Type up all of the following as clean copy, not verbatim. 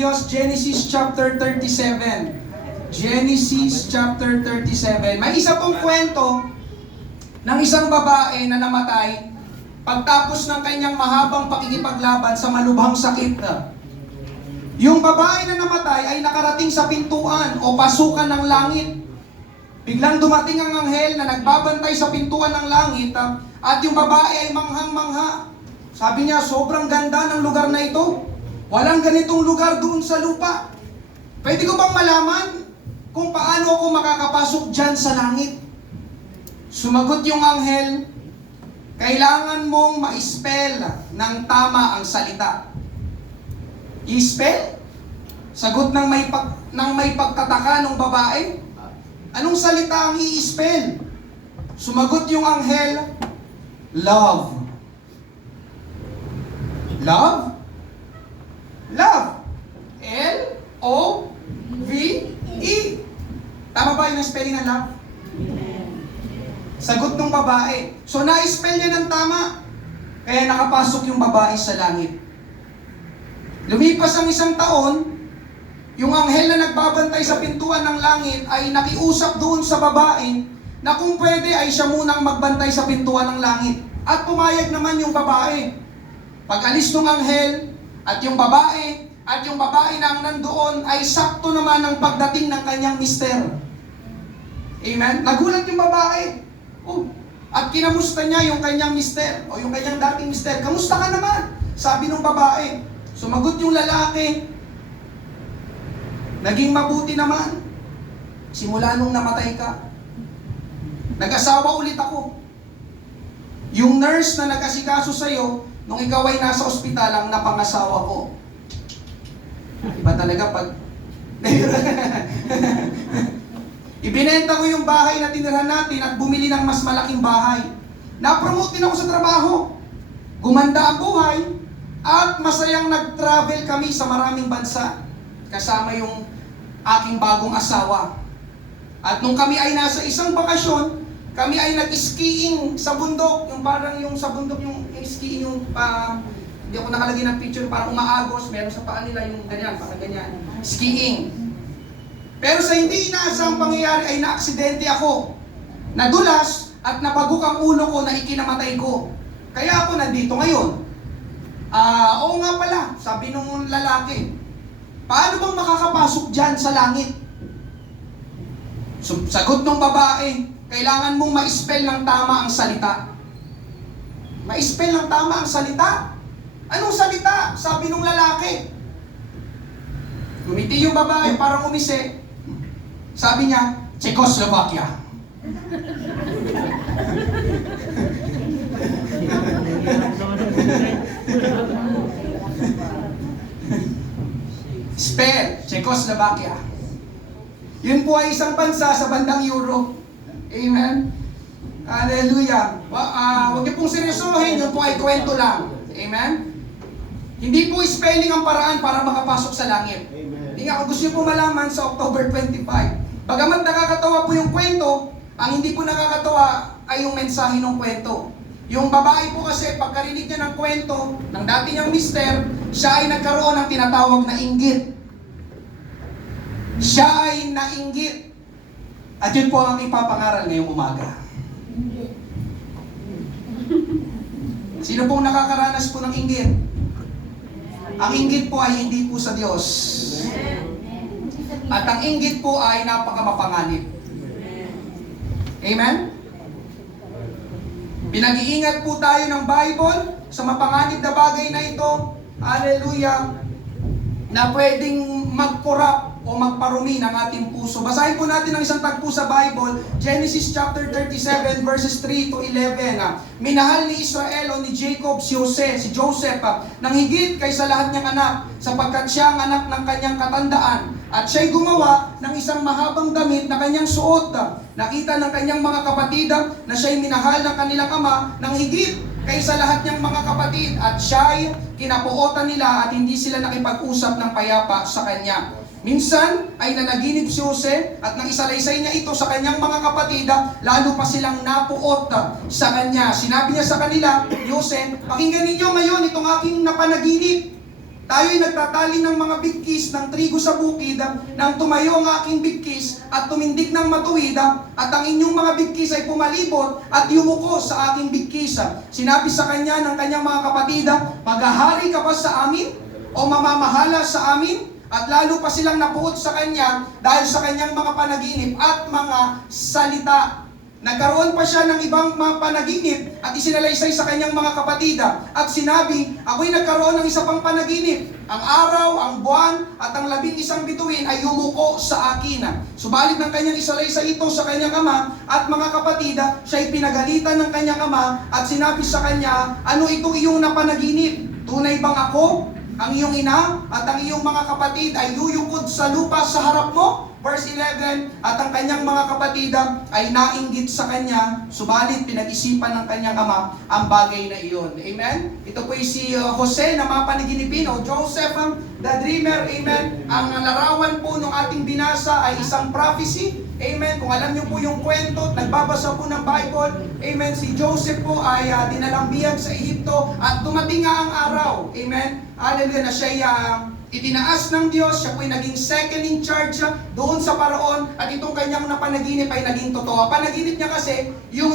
Diyos, Genesis chapter 37. Genesis chapter 37. May isa pong kwento ng isang babae na namatay pagtapos ng kanyang mahabang pakikipaglaban sa malubhang sakit. Yung babae na namatay ay nakarating sa pintuan o pasukan ng langit. Biglang dumating ang anghel na nagbabantay sa pintuan ng langit at yung babae ay manghang-mangha. Sabi niya, sobrang ganda ng lugar na ito. Walang ganitong lugar doon sa lupa. Pwede ko bang malaman kung paano ako makakapasok dyan sa langit? Sumagot yung anghel, kailangan mong ma-spell ng tama ang salita. I-spell? Sagot ng may pagtataka ng babae. Anong salita ang i-spell? Sumagot yung anghel, love. Love? Love. L-O-V-E. Tama ba yung spelling ng love? Sagot ng babae. So, na-spell niya ng tama. Kaya nakapasok yung babae sa langit. Lumipas ang isang taon, yung anghel na nagbabantay sa pintuan ng langit ay nakiusap doon sa babae na kung pwede ay siya munang magbantay sa pintuan ng langit. At pumayag naman yung babae. Pag-alis ng anghel at yung babae na ang nandoon ay sakto naman ang pagdating ng kanyang mister. Amen? Nagulat yung babae. At kinamusta niya yung kanyang mister o yung kanyang dating mister. Kamusta ka naman? Sabi ng babae. Sumagot yung lalaki. Naging mabuti naman. Simula nung namatay ka. Nag-asawa ulit ako. Yung nurse na nag-asikaso sa'yo, nung ikaw ay nasa ospital, ang napangasawa ko. Iba talaga pag... Ibinenta ko yung bahay na tinirahan natin at bumili ng mas malaking bahay. Na-promote din ako sa trabaho. Gumanda ang buhay at masayang nag-travel kami sa maraming bansa. Kasama yung aking bagong asawa. At nung kami ay nasa isang bakasyon, kami ay nag-skiing sa bundok. Yung parang yung sa bundok, yung skiing yung hindi ako nakalagay ng picture, parang umaagos, meron sa paa nila yung ganyan, parang ganyan. Skiing. Pero sa hindi inaasang pangyayari ay na-aksidente ako. Nadulas at napaguk ang ulo ko na ikinamatay ko. Kaya ako nandito ngayon. Oo nga pala, sabi nung lalaki, paano bang makakapasok dyan sa langit? Sagot ng babae, kailangan mong ma-spell ng tama ang salita. Ma-spell ng tama ang salita? Anong salita? Sabi nung lalaki. Gumiti yung babae, parang umisi. Sabi niya, Czechoslovakia. Spell, Czechoslovakia. Yun po ay isang bansa sa bandang Europe. Amen? Hallelujah. Huwag niyo pong seryosohin, yun po ay kwento lang. Amen? Hindi po spelling ang paraan para makapasok sa langit. Hindi nga, kung gusto niyo po malaman sa October 25, bagamat nakakatawa po yung kwento, ang hindi po nakakatawa ay yung mensahe ng kwento. Yung babae po kasi, pagkarinig niya ng kwento ng dati niyang mister, siya ay nagkaroon ng tinatawag na inggit. Siya ay nainggit. At yun po ang ipapangaral ngayong umaga. Sino pong nakakaranas po ng inggit? Ang inggit po ay hindi po sa Diyos. At ang inggit po ay napakamapanganib. Amen? Pinag-iingat po tayo ng Bible sa mapanganib na bagay na ito. Hallelujah! Na pwedeng mag-corrupt o magparumi ng ating puso. Basahin po natin ang isang tagpo sa Bible, Genesis chapter 37 verses 3 to 11. Minahal ni Israel o ni Jacob si Joseph, nang higit kaysa lahat niyang anak, sapagkat siya ang anak ng kanyang katandaan. At siya'y gumawa ng isang mahabang damit na kanyang suot. Nakita ng kanyang mga kapatid na siya'y minahal ng kanilang ama nang higit kaysa lahat niyang mga kapatid. At siya'y kinapuotan nila at hindi sila nakipag-usap ng payapa sa kanya. Minsan ay nanaginip si Jose at nang isalaysay niya ito sa kanyang mga kapatid, lalo pa silang napuot sa kanya. Sinabi niya sa kanila, Jose, pakinggan ninyo ngayon itong aking napanaginip. tayo'y nagtatali ng mga bigkis ng trigo sa bukid, nang tumayo ang aking bigkis at tumindig ng matuwid, at ang inyong mga bigkis ay pumalibot at yumuko sa aking bigkis. Sinabi sa kanya ng kanyang mga kapatid, maghahari ka ba sa amin o mamamahala sa amin? At lalo pa silang napuot sa kanya dahil sa kanyang mga panaginip at mga salita. Nagkaroon pa siya ng ibang mga panaginip at isinalaysay sa kanyang mga kapatid. At sinabi, ako'y nagkaroon ng isa pang panaginip. Ang araw, ang buwan, at ang 11 bituin ay yumuko sa akin. Subalit ng kanyang isalaysay ito sa kanyang ama at mga kapatid, siya'y pinagalitan ng kanyang ama at sinabi sa kanya, ano itong iyong napanaginip? Tunay bang ako, ang iyong ina, at ang iyong mga kapatid ay yuyukod sa lupa sa harap mo? Verse 11, at ang kanyang mga kapatid ay nainggit sa kanya, subalit pinag-isipan ng kanyang ama ang bagay na iyon. Amen? Ito po si Jose na mga panaginipin, o Joseph, the dreamer. Amen? Ang larawan po ng ating binasa ay isang prophecy. Amen? Kung alam niyo po yung kwento, nagbabasa po ng Bible, amen, si Joseph po ay dinalambian sa Ehipto at dumating nga ang araw. Amen? Hallelujah, na siya itinaas ng Diyos, siya po'y naging second in charge doon sa Paraon at itong kanyang napanaginip ay naging totoo. Panaginip niya kasi, yung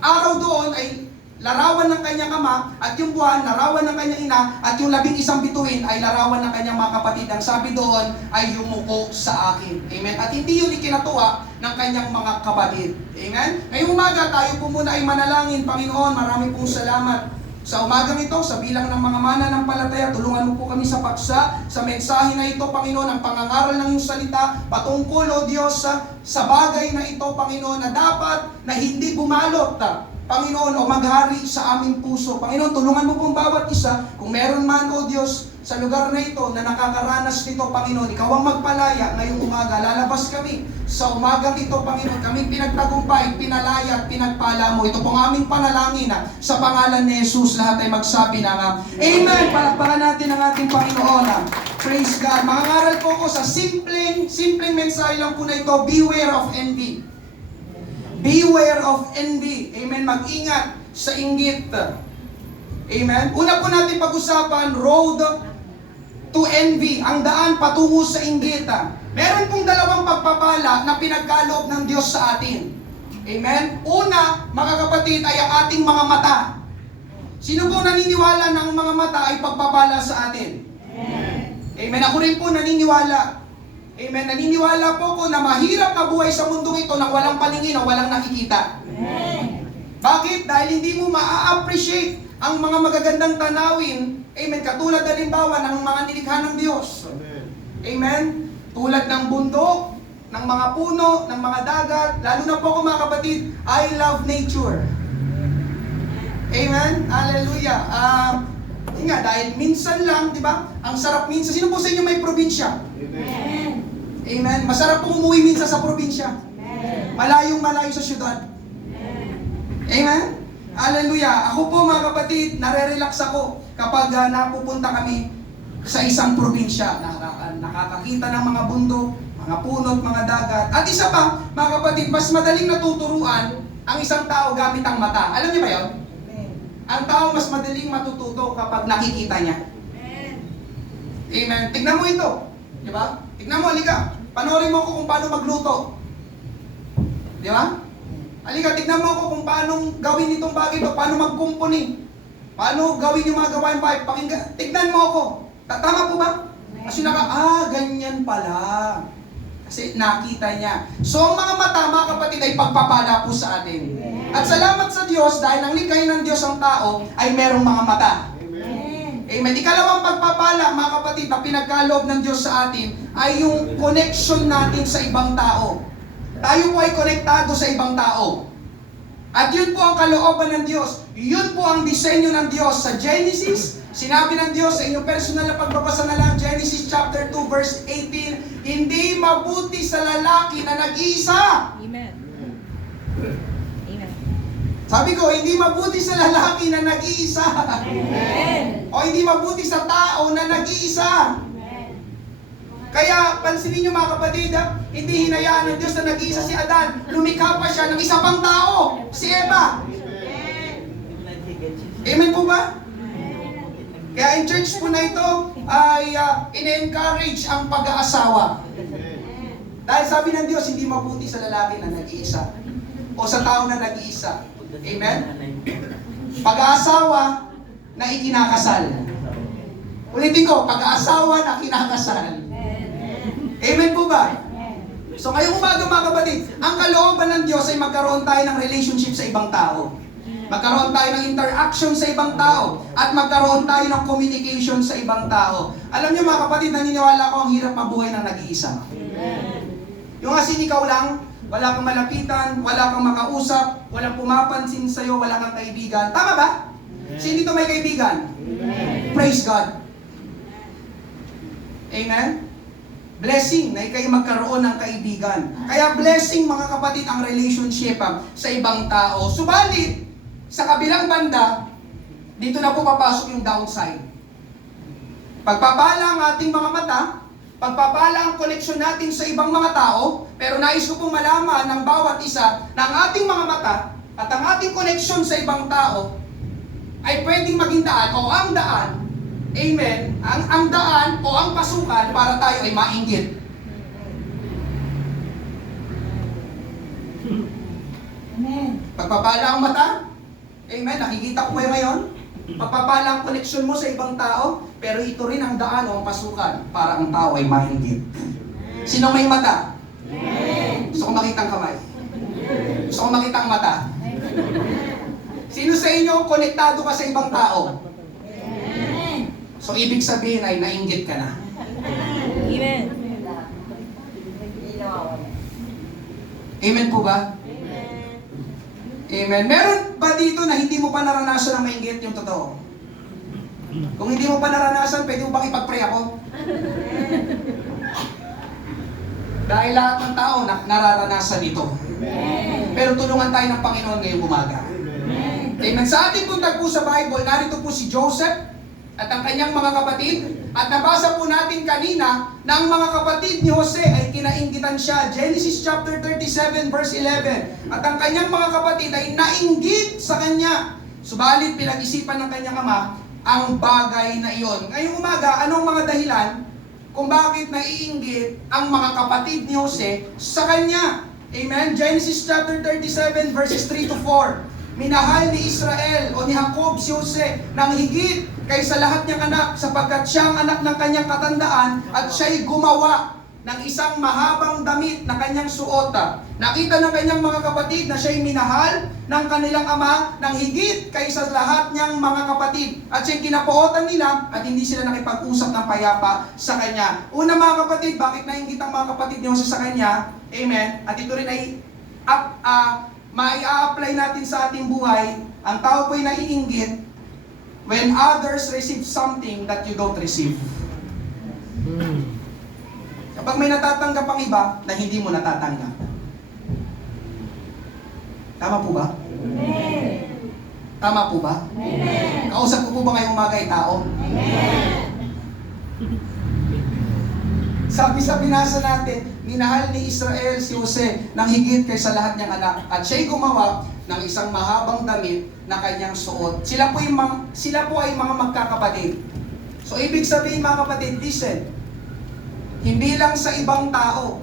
araw doon ay larawan ng kanyang ama at yung buwan, larawan ng kanyang ina at yung 11 bituin ay larawan ng kanyang mga kapatid. Ang sabi doon ay yumuko sa akin. Amen? At hindi yun ikinatuwa ng kanyang mga kapatid. Amen? Ngayong umaga tayo po muna ay manalangin. Panginoon, marami pong salamat. Sa umagang ito, sa bilang ng mga mananampalataya, tulungan mo po kami sa paksa, sa mensahe na ito, Panginoon, ang pangangaral ng iyong salita, patungkol, O Diyos, sa bagay na ito, Panginoon, na dapat na hindi bumalot, Panginoon, o maghari sa aming puso. Panginoon, tulungan mo pong bawat isa, kung meron man, O Diyos, sa lugar na ito, na nakakaranas nito, Panginoon, ikaw ang magpalaya ngayong umaga. Lalabas kami sa umagang ito, Panginoon, kami pinagtagumpay, pinalaya at pinagpala mo. Ito pong aming panalangin sa pangalan ni Jesus. Lahat ay magsabi na Amen! Palakpakan natin ang ating Panginoon. Praise God. Mangangaral po ko sa simpleng mensahe lang po na ito, beware of envy. Beware of envy. Amen. Mag-ingat sa inggit. Amen. Una po natin pag-usapan, road to envy. Ang daan patungo sa inggit. Meron pong dalawang pagpapala na pinagkaloob ng Diyos sa atin. Amen. Una, mga kapatid, ay ang ating mga mata. Sino po naniniwala na ang mga mata ay pagpapala sa atin? Amen. Ako rin po naniniwala. Amen. Naniniwala po ko na mahirap na buhay sa mundong ito nang walang paningin o walang nakikita. Amen. Bakit? Dahil hindi mo maa-appreciate ang mga magagandang tanawin. Amen. Katulad halimbawa ng mga nilikha ng Diyos. Amen. Amen. Tulad ng bundok, ng mga puno, ng mga dagat. Lalo na po ako mga kapatid, I love nature. Amen. Hallelujah. Nga, dahil minsan lang, di ba? Ang sarap minsan. Sino po sa inyo may probinsya? Amen. Amen. Masarap po umuwi minsan sa probinsya. Amen. Malayong-malayo sa syudad. Amen. Amen. Hallelujah. Ako po mga kapatid, nare-relax ako kapag napupunta kami sa isang probinsya. Nakakakita ng mga bundok, mga puno at mga dagat. At isa pa, mga kapatid, mas madaling natuturuan ang isang tao gamit ang mata. Alam niyo ba yun? Ang tao mas madaling matututo kapag nakikita niya. Amen. Amen. Tignan mo ito. Di ba? Tignan mo, halika. Panoorin mo ko kung paano magluto. Di ba? Halika, tignan mo ko kung paano gawin itong bagay ito. Paano magkumpuni. Paano gawin yung mga gawain bahay. Pakinggan. Tignan mo ako. Tama po ba? Kasi ganyan pala. Kasi nakita niya. So, ang mga mata, mga kapatid, ay pagpapala po sa atin. At salamat sa Diyos, dahil ang likhain ng Diyos ang tao, ay merong mga mata. Amen. Amen. Ikalawang pagpapala, mga kapatid, na pinagkaloob ng Diyos sa atin, ay yung connection natin sa ibang tao. Tayo po ay konektado sa ibang tao. At yun po ang kalooban ng Diyos. Yun po ang disenyo ng Diyos. Sa Genesis, sinabi ng Diyos sa inyong personal na pagbabasa na lang, Genesis chapter 2 verse 18, hindi mabuti sa lalaki na nag-iisa. Amen. Amen. Sabi ko, hindi mabuti sa lalaki na nag-iisa. Amen. O hindi mabuti sa tao na nag-iisa. Kaya, pansinin nyo mga kapatid, hindi hinayaan ng Diyos na nag-iisa si Adan. Lumikha pa siya ng isa pang tao, si Eva. Amen po ba? Kaya in church po na ito, ay in-encourage ang pag-aasawa. Dahil sabi ng Diyos, hindi mabuti sa lalaki na nag-iisa o sa tao na nag-iisa. Amen? Pag-aasawa na ikinakasal. Ulitin ko, pag-aasawa na kinakasal. Amen po ba? So ngayong umaga mga kapatid, ang kalooban ng Diyos ay magkaroon tayo ng relationship sa ibang tao. Magkaroon tayo ng interaction sa ibang tao. At magkaroon tayo ng communication sa ibang tao. Alam niyo mga kapatid, naniniwala ko ang hirap mabuhay ng nag-iisa. Yung asin ikaw lang, wala kang malapitan, wala kang makausap, walang pumapansin sa'yo, wala kang kaibigan. Tama ba? Sino dito may kaibigan? Praise God. Amen? Blessing na ikay magkaroon ng kaibigan. Kaya blessing mga kapatid ang relationship sa ibang tao. Subalit, sa kabilang banda, dito na po papasok yung downside. Pagpapala ang ating mga mata, pagpapala ang koneksyon natin sa ibang mga tao, pero nais ko pong malaman ng bawat isa na ang ating mga mata at ang ating koneksyon sa ibang tao ay pwedeng maging daan o ang daan. Amen. Ang daan o ang pasukan para tayo ay mainggit. Amen. Pagpapala ang mata, amen, nakikita ko kayo ngayon. Pagpapala ang koneksyon mo sa ibang tao, pero ito rin ang daan o ang pasukan para ang tao ay mainggit. Sino may mata? Gusto ko makita ang kamay. Gusto ko makita ang mata. Sino sa inyo konektado ka sa ibang tao? So, ibig sabihin ay nainggit ka na. Amen. Amen po ba? Amen. Meron ba dito na hindi mo pa naranasan ang mainggit yung totoo? Kung hindi mo pa naranasan, pwede mo bang ipag-pray ako? Dahil lahat ng tao nararanasan ito. Pero tulungan tayo ng Panginoon ngayong umaga. Amen. Sa ating pong tagpo sa Bible, narito po si Joseph at ang kanyang mga kapatid. At nabasa po natin kanina na ang mga kapatid ni Jose ay kinainggitan siya. Genesis chapter 37 verse 11. At ang kanyang mga kapatid ay nainggit sa kanya. Subalit pinag-isipan ng kanyang ama ang bagay na iyon. Ngayong umaga, anong mga dahilan kung bakit naiinggit ang mga kapatid ni Jose sa kanya? Amen? Genesis chapter 37 verses 3 to 4. Minahal ni Israel o ni Jacob si Jose ng higit kaysa lahat niyang anak sapagkat siya ang anak ng kanyang katandaan at siya'y gumawa ng isang mahabang damit na kanyang suot. Nakita ng kanyang mga kapatid na siya'y minahal ng kanilang ama ng higit kaysa lahat niyang mga kapatid. At siya'y kinapuotan nila at hindi sila nakipag-usap ng payapa sa kanya. Una mga kapatid, bakit nainggit ang mga kapatid ni Jose sa kanya? Amen. At ito rin ay mai-apply natin sa ating buhay. Ang tao po'y naiinggit when others receive something that you don't receive. Kapag may natatanggap ang iba na hindi mo natatanggap. Tama po ba? Amen. Tama po ba? Amen. Kausap ko po ba ngayong umaga ay tao? Amen. Sabi sa binasa natin, minahal ni Israel si Jose ng higit kaysa lahat niyang anak at siya'y gumawa ng isang mahabang damit na kanyang suot. Sila po ay mga magkakapatid. So ibig sabihin mga kapatid, listen, hindi lang sa ibang tao,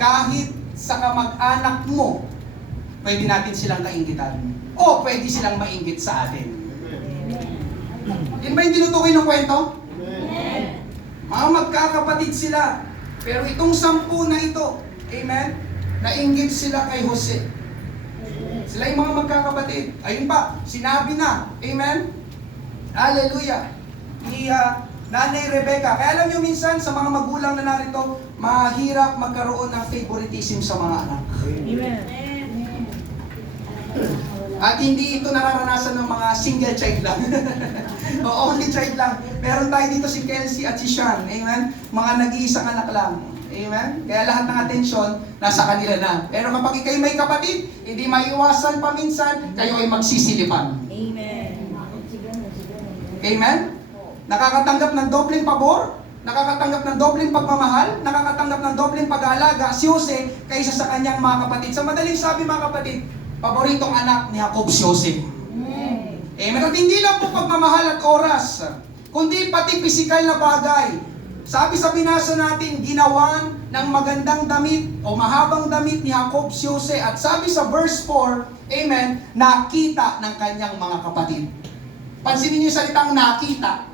kahit sa kamag-anak mo, pwede natin silang kainggitan. O pwede silang mainggit sa atin. Yun ba yung tinutukoy ng kwento? Mga magkakapatid sila. Pero itong 10 na ito, amen, nainggit sila kay Jose. Sila yung mga magkakapatid. Ayun pa, sinabi na, amen, hallelujah, ni Nanay Rebecca. Kaya alam nyo minsan sa mga magulang na narito, mahirap magkaroon ng favoritism sa mga anak. Amen. At hindi ito nararanasan ng mga single child lang. O only child lang. Meron tayo dito si Kelsey at si Sean. Amen? Mga nag-iisang anak lang. Amen? Kaya lahat ng atensyon nasa kanila na. Pero kapag kayo may kapatid, hindi maiwasan paminsan, kayo ay magsisilipan. Amen. Amen? Nakakatanggap ng dobleng pabor, nakakatanggap ng dobleng pagmamahal, nakakatanggap ng dobleng pag-aalaga si Jose kaysa sa kanyang mga kapatid. Sa madaling sabi mga kapatid, paboritong anak ni Jacob si Jose. Amen. At hindi lang po pagmamahal at oras. kundi pati pisikal na bagay. Sabi sa binasa natin, ginawan ng magandang damit o mahabang damit ni Jacob si Jose. At sabi sa verse 4, amen, nakita ng kanyang mga kapatid. Pansinin niyo yung salitang nakita.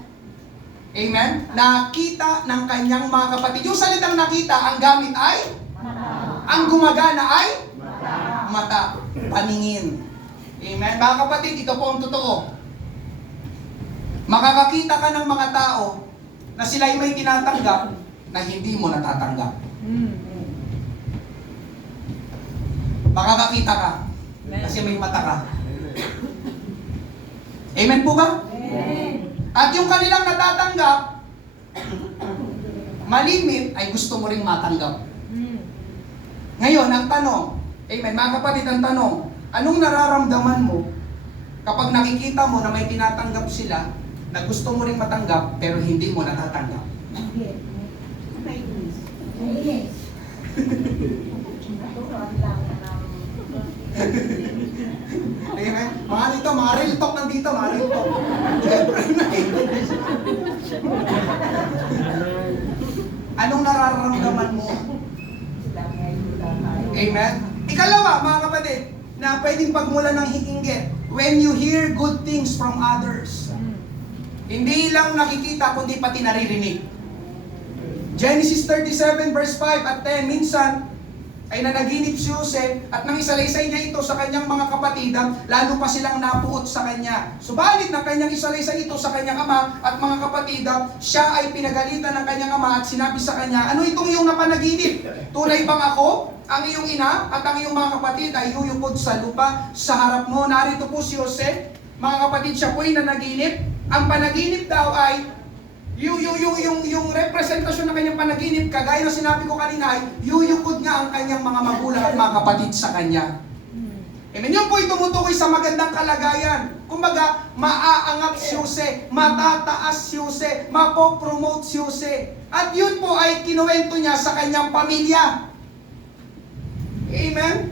Amen? Nakita ng kanyang mga kapatid. Yung salitang nakita, ang gamit ay? Ang gumagana ay? Mata. Paningin. Amen? Mga kapatid, ito po ang totoo. Makakakita ka ng mga tao na sila'y may tinatanggap na hindi mo natatanggap. Makakakita ka kasi may mata ka. Amen po ba? At yung kanilang natatanggap, malimit ay gusto mo ring matanggap. Ngayon, ang tanong, amen, mga kapatid, ang tanong, anong nararamdaman mo kapag nakikita mo na may tinatanggap sila na gusto mo ring matanggap pero hindi mo natatanggap? Amen? Mga dito, mga real talk nandito, mga real talk. Anong nararamdaman mo? Amen? Ikalawa, mga kapatid, na pwedeng pagmula ng hiinggit. When you hear good things from others. Hindi lang nakikita, kundi pati naririnig. Genesis 37 verse 5 at 10, minsan ay nanaginip si Jose at nang isalaysay niya ito sa kanyang mga kapatid, lalo pa silang napuot sa kanya. Subalit na kanyang isalaysay ito sa kanyang ama at mga kapatid, siya ay pinagalitan ng kanyang ama at sinabi sa kanya, ano itong iyong napanaginip? Tunay bang ako, ang iyong ina at ang iyong mga kapatid ay yuyukod sa lupa sa harap mo? Narito po si Jose, mga kapatid, siya po'y nanaginip. Ang panaginip daw ay yung representasyon ng kanyang panaginip, kagaya na sinabi ko kanina, ay yuyukod nga ang kanyang mga magulang at mga kapatid sa kanya. Amen. Yun po'y tumutukoy sa magandang kalagayan. Kumbaga, maaangat si Jose, matataas si Jose, mapopromote si Jose. At yun po ay kinuwento niya sa kanyang pamilya. Amen.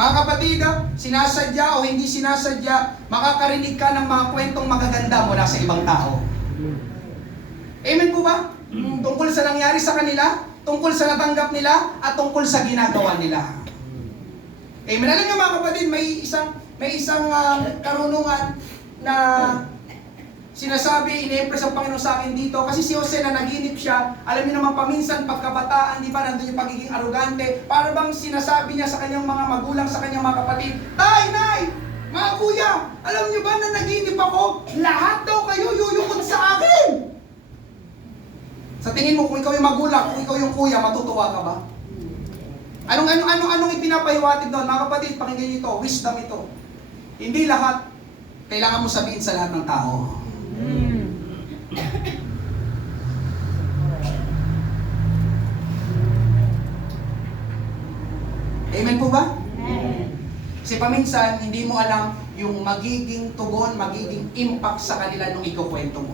Mga kapatid, sinasadya o hindi sinasadya, makakarinig ka ng mga kwentong magaganda mula sa ibang tao. Amen po ba? Tungkol sa nangyari sa kanila, tungkol sa natanggap nila, at tungkol sa ginagawa nila. Amen. Alam niyo mga kapatid, may isang karunungan na sinasabi, ine-impress ang Panginoon sa akin dito. Kasi si Jose na naginip siya, alam niyo naman paminsan pagkabataan, di ba, nandun yung pagiging arugante. Para bang sinasabi niya sa kanyang mga magulang, sa kanyang mga kapatid, Tay, Nay, mga kuya, alam niyo ba na naginip ako? Lahat daw kayo yuyukod sa akin. Sa tingin mo, kung ikaw yung magulang, kung ikaw yung kuya, matutuwa ka ba? Anong ipinapahiwatig doon? Mga kapatid, pakinggan niyo ito, wisdom ito. Hindi lahat kailangan mo sabihin sa lahat ng tao. Amen po ba? Kasi paminsan, hindi mo alam yung magiging tugon, magiging impact sa kanila nung ikukwento mo.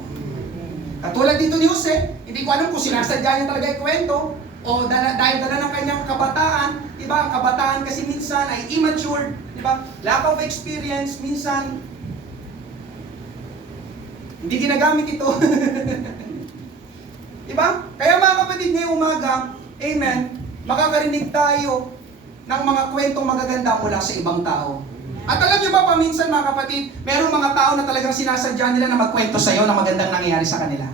Katulad dito ni Jose, hindi ko alam kung sinasadya niya talaga ikwento o dahil dala ng kanyang kabataan. Diba? Ang kabataan kasi minsan ay immature. Diba? Lack of experience, minsan hindi ginagamit ito. Diba? Kaya mga kapatid, ngayong umaga, amen, makakarinig tayo ng mga kwentong magaganda mula sa ibang tao. At alam niyo ba, paminsan mga kapatid, merong mga tao na talagang sinasadya nila na magkwento sa'yo na magandang nangyayari sa kanila.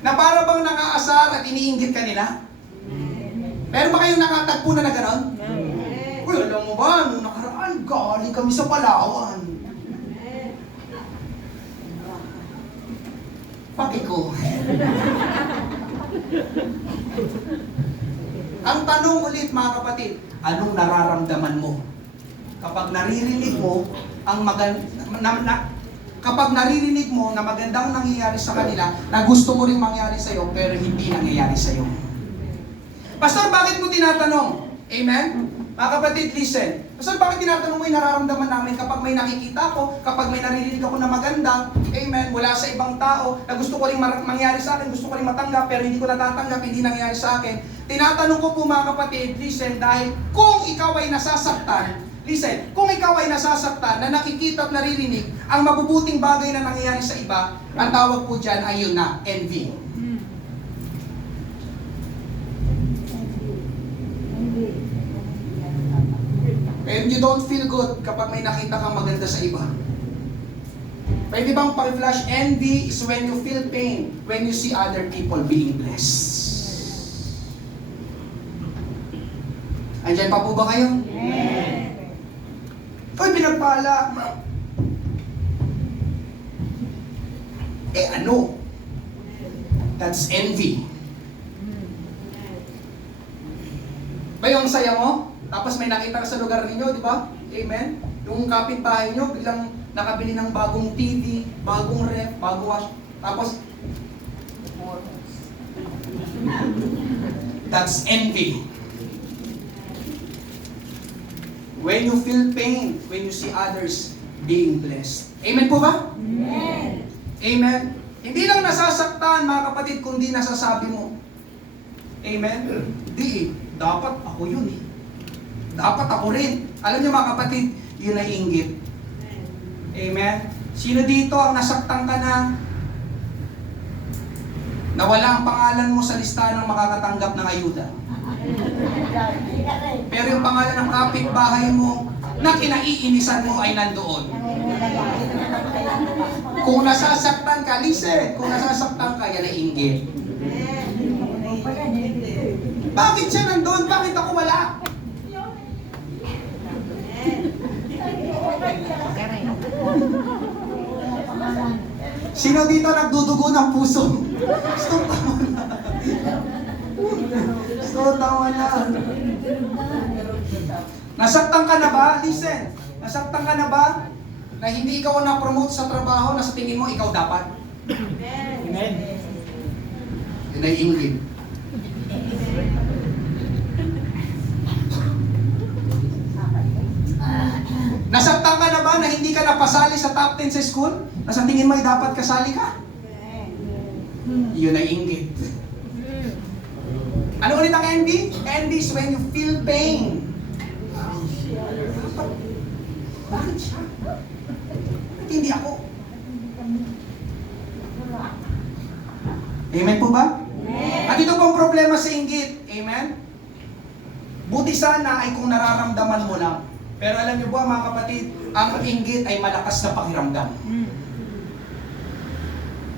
Na para bang nakaasar at iniinggit ka nila? Meron ba kayong nakatagpo na gano'n? Uy, alam mo ba, nung nakaraan, galing kami sa Palawan. Paki ko. Ang tanong ulit mga kapatid, anong nararamdaman mo? Kapag naririnig mo kapag naririnig mo na magandang nangyayari sa kanila, na gusto mo rin mangyari sa iyo pero hindi nangyayari sa iyo. Pastor, bakit mo tinatanong? Amen? Mga kapatid, listen. Pastor, bakit tinatanong mo yung nararamdaman namin kapag may nakikita ko, kapag may naririnig ako na maganda, amen, mula sa ibang tao, na gusto ko rin mangyari sa akin, gusto ko rin matanggap, pero hindi ko natatanggap, hindi nangyayari sa akin. Tinatanong ko po mga kapatid, listen, dahil kung ikaw ay nasasaktan Listen, kung ikaw ay nasasaktan, na nakikita at naririnig ang mabubuting bagay na nangyayari sa iba, ang tawag po dyan ay yun na, envy. And you don't feel good kapag may nakita kang maganda sa iba. Pwede bang pag-flash? Envy is when you feel pain when you see other people being blessed. Andyan pa po ba kayo? Oy, pinagpala. Ano? That's envy. Ba yung saya mo? Tapos may nakita ka sa lugar ninyo, di ba? Amen? Yung kapitbahay nyo, bilang nakabili ng bagong TV, bagong ref, bagong wash. Tapos, that's envy. When you feel pain, when you see others being blessed. Amen po ba? Amen. Amen? Hindi lang nasasaktan, mga kapatid, kundi nasasabi mo. Amen? Di dapat ako yun eh. Dapat ako rin. Alam niyo mga kapatid, yun ay inggit. Amen? Sino dito ang nasaktan ka na wala ang pangalan mo sa listahan ng makakatanggap ng ayuda? Pero yung pangalan ng kapitbahay mo na kinaiinisan mo ay nandoon. Kung nasasaktan ka, listen, kung nasasaktan ka, yan ay inggit. Bakit siya nandoon? Bakit ako wala? Sino dito nagdudugo ng puso? Stop tama na. Stop tama na. Nasaktan ka na ba? Listen. Nasaktan ka na ba? Na hindi ikaw na-promote sa trabaho na sa tingin mo ikaw dapat? Amen. Yun ay inggit. Nasaktan ka na ba na hindi ka napasali sa top 10 sa school? Na sa tingin mo ay dapat kasali ka? Yun ay inggit. Ano ulit ang envy? Envy is when you feel pain. Bakit siya? Bakit hindi ako? Amen po ba? At ito pong problema sa inggit. Amen? Buti sana ay kung nararamdaman mo lang. Pero alam niyo ba mga kapatid, ang inggit ay malakas na pakiramdam.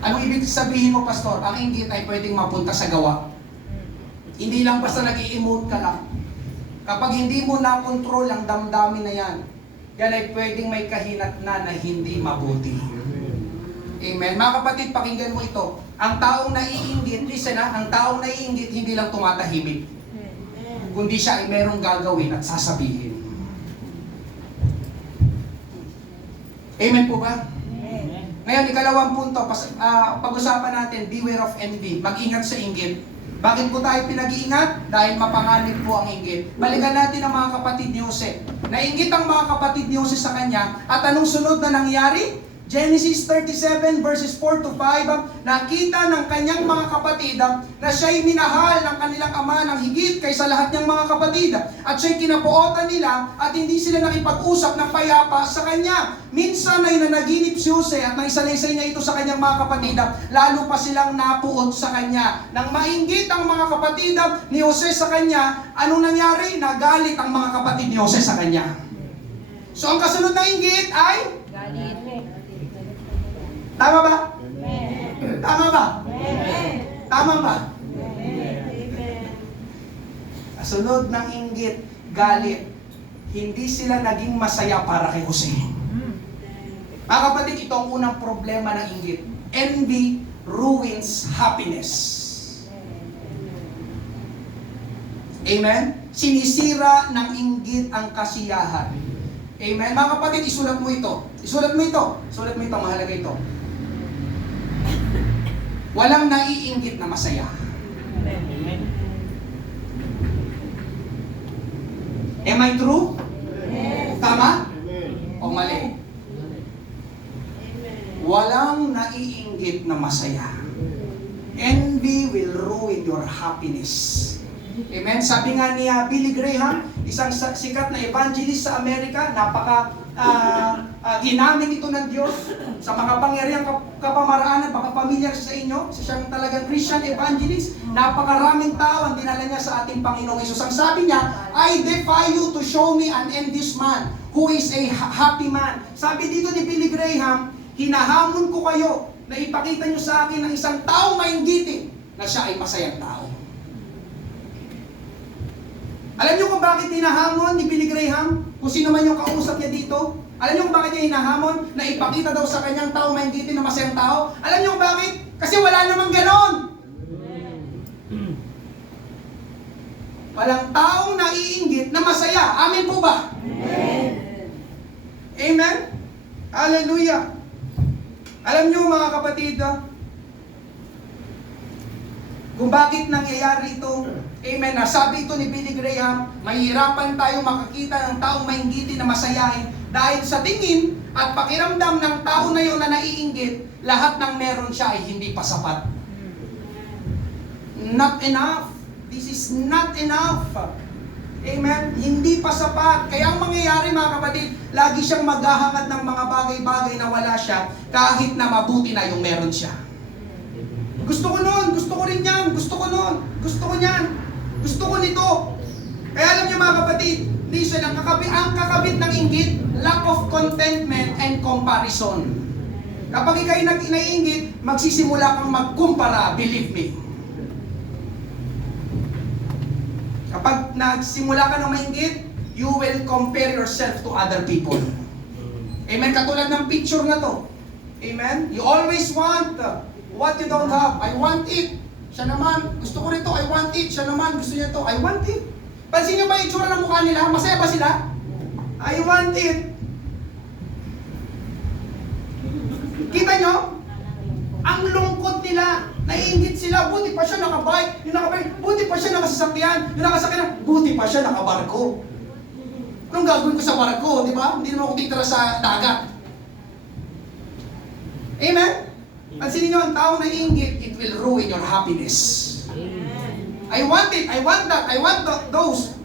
Anong ibig sabihin mo, Pastor? Ang inggit ay pwedeng mapunta sa gawa. Hindi lang basta nag-i-emote ka lang. Kapag hindi mo na-control ang damdamin na yan, yan ay pwedeng may kahinatnan na hindi mabuti. Amen. Mga kapatid, pakinggan mo ito. Ang taong naiinggit, listen ha, ang taong naiinggit hindi lang tumatahimik. Kundi siya ay merong gagawin at sasabihin. Amen po ba? Ngayon, ikalawang punto, pag-usapan natin, beware of envy. Mag-ingat sa inggit. Bakit po tayo pinag-iingat? Dahil mapanganib po ang inggit. Balikan natin ang mga kapatid ni Jose. Nainggit ang mga kapatid ni Jose sa kanya. At anong sunod na nangyari? Genesis 37 verses 4 to 5, nakita ng kanyang mga kapatid na siya'y minahal ng kanilang ama ng higit kaysa lahat niyang mga kapatid. At siya'y kinabuotan nila at hindi sila nakipag-usap ng payapa sa kanya. Minsan ay nanaginip si Jose at naisalaysay niya ito sa kanyang mga kapatid. Lalo pa silang napuot sa kanya. Nang mainggit ang mga kapatid ni Jose sa kanya, anong nangyari? Nagalit ang mga kapatid ni Jose sa kanya. So ang kasunod na inggit ay Galit. tama ba? Amen. Tama ba? Amen. Tama ba? Amen. Sunod ng inggit, galit. Hindi sila naging masaya para kay Jose. Mga kapatid, ito ang unang problema ng inggit. Envy ruins happiness. Amen? Sinisira ng inggit ang kasiyahan. Amen? Mga kapatid, isulat mo ito. Isulat mo ito. Isulat mo ito, mahalaga ito. Walang naiinggit na masaya. Am I true? Tama? O mali? Walang naiinggit na masaya. Envy will ruin your happiness. Amen? Sabi nga ni Billy Graham, isang sikat na evangelist sa Amerika, ginamit ito ng Diyos sa makapangyarihang kapamaraanan, baka familiar sa inyo, sa siyang talagang Christian evangelist, napakaraming tao ang dinala niya sa ating Panginoong Hesus. Ang sabi niya, I defy you to show me an envious man who is a happy man. Sabi dito ni Billy Graham, hinahamon ko kayo na ipakita niyo sa akin ng isang taong mainggitin na siya ay masayang tao. Alam niyo kung bakit hinahamon ni Billy Graham? Kung sino man yung kausap niya dito? Alam niyo kung bakit niya hinahamon? Na ipakita daw sa kanyang tao mainggitin na masayang tao? Alam niyo kung bakit? Kasi wala namang ganon! Walang taong naiinggit na masaya. Amin po ba? Amen? Hallelujah! Alam niyo mga kapatid, kung bakit nangyayari ito, amen, nasabi ito ni Billy Graham, mahihirapan tayo makakita ng taong mainggitin na masayahin dahil sa tingin at pakiramdam ng tao na yun na naiinggit, lahat ng meron siya ay hindi pa sapat. Not enough. This is not enough. Amen? Hindi pa sapat. Kaya ang mangyayari mga kapatid, lagi siyang maghahangad ng mga bagay-bagay na wala siya kahit na mabuti na yung meron siya. Gusto ko nun, gusto ko rin yan, gusto ko nun, gusto ko yan, gusto ko nito. Kaya alam niyo mga kapatid, listen, ang kakabit ng inggit, lack of contentment and comparison. Kapag ikaw'y naiinggit, magsisimula kang magkumpara, believe me. Kapag nagsimula ka ng mainggit, you will compare yourself to other people. Amen? Katulad ng picture na to. Amen? You always want what you don't have. I want it. Siya naman, gusto ko rito, I want it. Siya naman, gusto niya to, I want it. Pansin niyo ba yung itsura ng mukha nila? Masaya ba sila? I want it. Kita niyo? Ang lungkot nila. Naiinggit sila. Buti pa siya nakabike. Yung nakabike, buti pa siya nakasasakyan. Yung nakasakyan, buti pa siya nakabarko. Anong gagawin ko sa barko? Di ba? Hindi naman ako titira sa dagat. Amen? Pansinin nyo, ang taong naiinggit, it will ruin your happiness. I want it, I want that, I want those.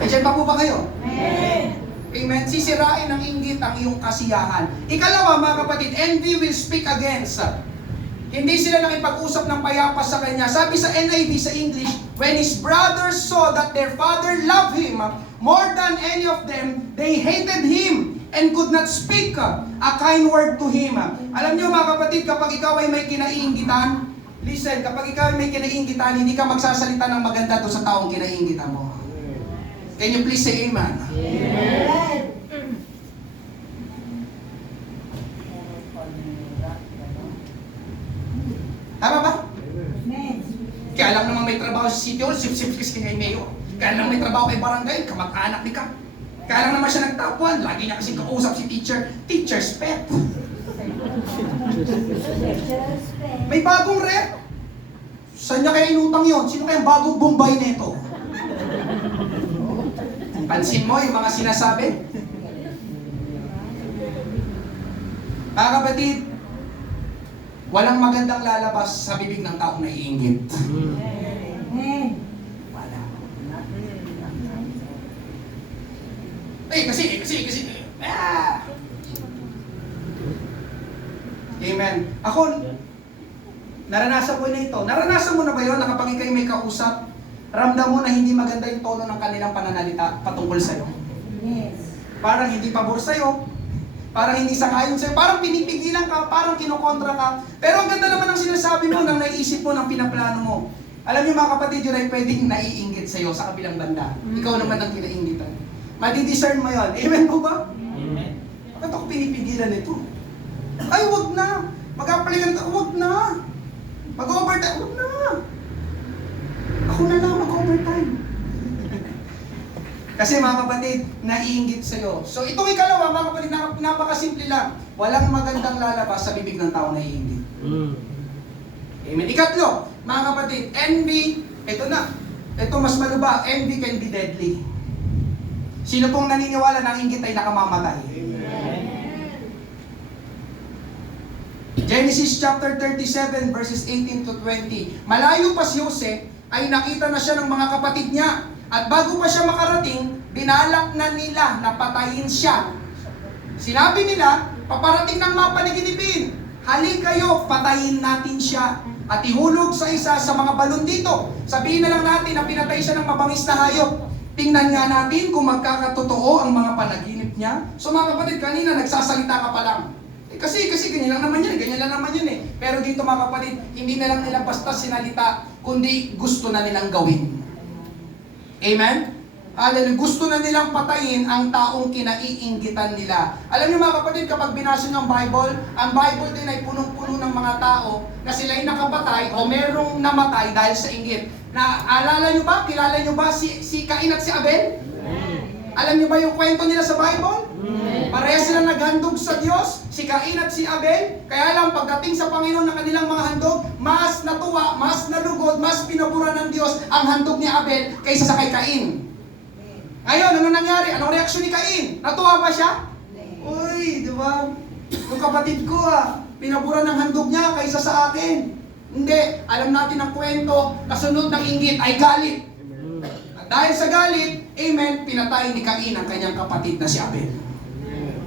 Nandiyan pa po ba kayo? Amen. Sisirain ng inggit ang iyong kasiyahan. Ikalawa, mga kapatid, envy will speak against. Hindi sila nakipag-usap ng payapa sa kanya. Sabi sa NIV sa English, when his brothers saw that their father loved him more than any of them, they hated him and could not speak a kind word to him. Alam niyo mga kapatid, kapag ikaw ay may kinaiinggitan, listen, kapag ikaw ay may kinaiinggitan, hindi ka magsasalita ng maganda doon sa taong kinaiinggitan mo. Can you please say amen? Amen. Tama ba? Amen. Kaya lang naman may trabaho sa City Hall, sip-sip kasi kay Mayor. Kaya lang may trabaho kay Barangay, kamag-anak ni ka. Kaya lang naman siya nagtapuan, lagi niya kasi kausap si teacher's pet. May bagong rep. Saan niya kaya inutang yun? Sino kaya bagong Bombay nito? Pansin mo yung mga sinasabi. Mga kapatid, walang magandang lalabas sa bibig ng taong naiinggit. Amen. Wala. Kasi. Ah! Amen. Ako, naranasan ko na ito. Naranasan mo na ba yun na kapag ikaw'y may kausap, ramdam mo na hindi maganda yung tono ng kanilang pananalita patungkol sa'yo? Yes. Parang hindi pabor sa'yo, parang hindi sangayon sa'yo, parang pinipigilan ka, parang kinokontra ka. Pero ang ganda naman ang sinasabi mo, ng naiisip mo, ng pinaplano mo. Alam niyo mga kapatid, yun ay pwedeng naiinggit sa'yo sa kabilang banda. Ikaw naman ang kinainggitan. Madidiscern mo yun. Amen po ba? Amen. Bakit ako pinipigilan ito? Ay, wag na. Mag-apalikan ka, wag na. Mag-overtime, wag na. Ako na lang mag-overtime. Kasi mga kapatid, naiinggit sa'yo. So itong ikalawa, mga kapatid, napakasimple lang. Walang magandang lalabas sa bibig ng tao na naiinggit. Amen. Ikatlo, mga kapatid, envy, ito na. Ito mas malaba, envy can be deadly. Sino pong naniniwala na ang inggit ay nakamamatay? Genesis chapter 37 verses 18 to 20. Malayo pa si Jose, ay nakita na siya ng mga kapatid niya. At bago pa siya makarating, binalak na nila na patayin siya. Sinabi nila, paparating ng mga panaginipin. Halik kayo, patayin natin siya. At ihulog sa isa sa mga balon dito. Sabihin na lang natin na pinatay siya ng mabangis na hayop. Tingnan nga natin kung magkakatotoo ang mga panaginip niya. So mga kapatid, kanina nagsasalita ka pa lang. Kasi ganyan lang naman yan eh. Pero dito mga kapatid, hindi na lang nila basta sinalita, kundi gusto na nilang gawin. Amen? Gusto na nilang patayin ang taong kinaiinggitan nila. Alam niyo mga kapatid, kapag binasa niyo ang Bible din ay punong-puno ng mga tao na sila'y nakapatay o merong namatay dahil sa inggit. Na alala niyo ba, kilala niyo ba si Cain at si Abel? Alam niyo ba yung kwento nila sa Bible? Parehas sila naghandog sa Diyos, si Cain at si Abel. Kaya lang, pagdating sa Panginoon ng kanilang mga handog, mas natuwa, mas nalugod, mas pinabura ng Diyos ang handog ni Abel kaysa sa kay Cain. Ngayon, ano nangyari? Anong reaksyon ni Cain? Natuwa ba siya? Uy, di ba? Yung kapatid ko pinabura ng handog niya kaysa sa akin. Hindi. Alam natin ang kwento, kasunod ng inggit ay galit. At dahil sa galit, amen, pinatay ni Cain ang kanyang kapatid na si Abel.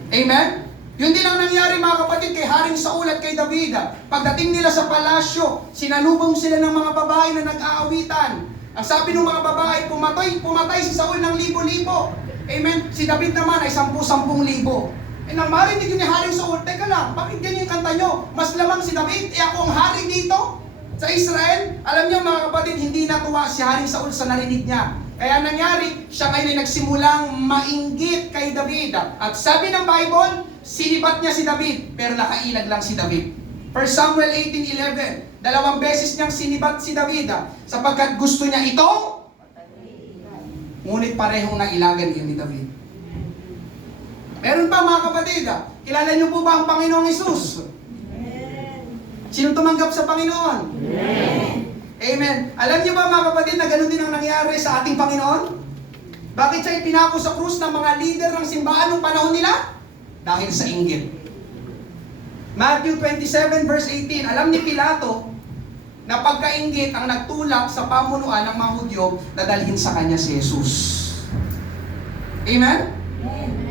Amen? Yun din ang nangyari mga kapatid kay Haring Saul at kay David. Pagdating nila sa palasyo, sinalubong sila ng mga babae na nag-aawitan. Ang sabi ng mga babae, pumatay si Saul ng libo-libo. Amen? Si David naman ay 10,000. Nang marinig yun ni Haring Saul, teka lang, bakit ganyan yung kanta nyo? Mas lamang si David, ako ang hari dito sa Israel. Alam niyo mga kapatid, hindi natuwa si Haring Saul sa narinig niya. Kaya nangyari, siya ngayon ay nagsimulang mainggit kay David. At sabi ng Bible, sinibat niya si David, pero nakailag lang si David. 1 Samuel 18:11, 2 beses niyang sinibat si David, sapagkat gusto niya ito, ngunit parehong nailagan niya ni David. Meron pa mga kapatid, kilala niyo po ba ang Panginoong Hesus? Sino tumanggap sa Panginoon? Amen. Alam niyo ba mga kapatid na ganoon din ang nangyari sa ating Panginoon? Bakit siya ipinako sa krus ng mga leader ng simbahan noong panahon nila? Dahil sa inggit. Matthew 27 verse 18, alam ni Pilato na pagkainggit ang nagtulak sa pamunuan ng mga Hudyo na dalhin sa kanya si Jesus. Amen?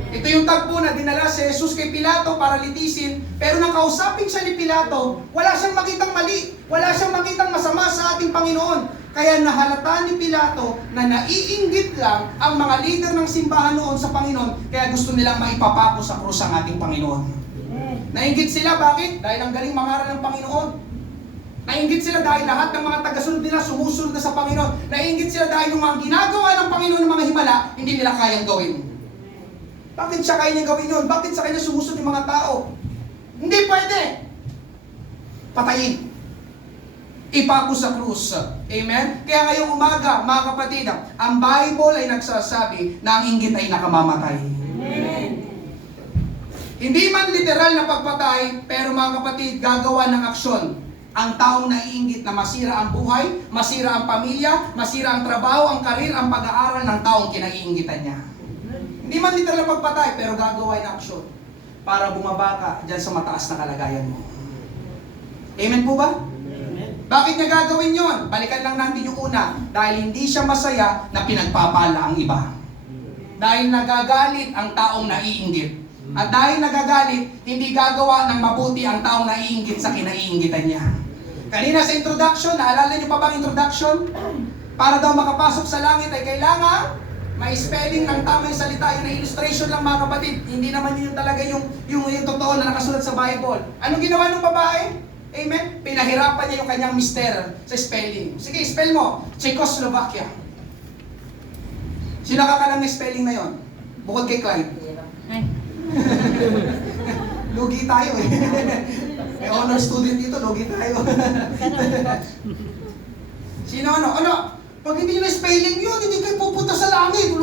Ito yung tagpo na dinala si Jesus kay Pilato para litisin, pero nang kausapin siya ni Pilato, wala siyang makitang mali, wala siyang makitang masama sa ating Panginoon. Kaya nahalata ni Pilato na naiinggit lang ang mga leader ng simbahan noon sa Panginoon, kaya gusto nilang maipapako sa krus ang ating Panginoon. Nainggit sila, bakit? Dahil ang galing mangaral ng Panginoon. Nainggit sila dahil lahat ng mga tagasunod nila sumusunod na sa Panginoon. Nainggit sila dahil yung mga ginagawa ng Panginoon ng mga himala, hindi nila kayang gawin. Bakit siya kaya niya gawin yun? Bakit sa kanya sumusunod yung mga tao? Hindi pwede! Patayin. Ipako sa krus. Amen? Kaya ngayong umaga, mga kapatid, ang Bible ay nagsasabi na ang inggit ay nakamamatay. Amen. Hindi man literal na pagpatay, pero mga kapatid, gagawa ng aksyon. Ang taong naiinggit na masira ang buhay, masira ang pamilya, masira ang trabaho, ang karir, ang pag-aaral ng taong kinaiinggitan niya. Hindi man literal na pagpatay, pero gagawa ng aksyon para bumaba ka dyan sa mataas na kalagayan mo. Amen po ba? Amen. Bakit niya gagawin yon? Balikan lang natin yung una. Dahil hindi siya masaya na pinagpapala ang iba. Dahil nagagalit ang taong naiinggit. At dahil nagagalit, hindi gagawa ng mabuti ang taong naiinggit sa kinaiinggitan niya. Kanina sa introduction, naalala niyo pa bang introduction? Para daw makapasok sa langit ay kailangan may spelling ng tama yung salita, yung na-illustration lang mga kapatid. Hindi naman yun talaga yung totoo na nakasulat sa Bible. Anong ginawa ng babae? Amen? Pinahirapan niya yung kanyang mister sa spelling. Sige, spell mo. Czechoslovakia. Sino nakakalam ng spelling na yon? Bukod kay Clyde. Lugi tayo eh. May honor student dito, lugi tayo. Sino ano? Pag hindi nyo spelling yun, hindi kayo pupunta sa langit.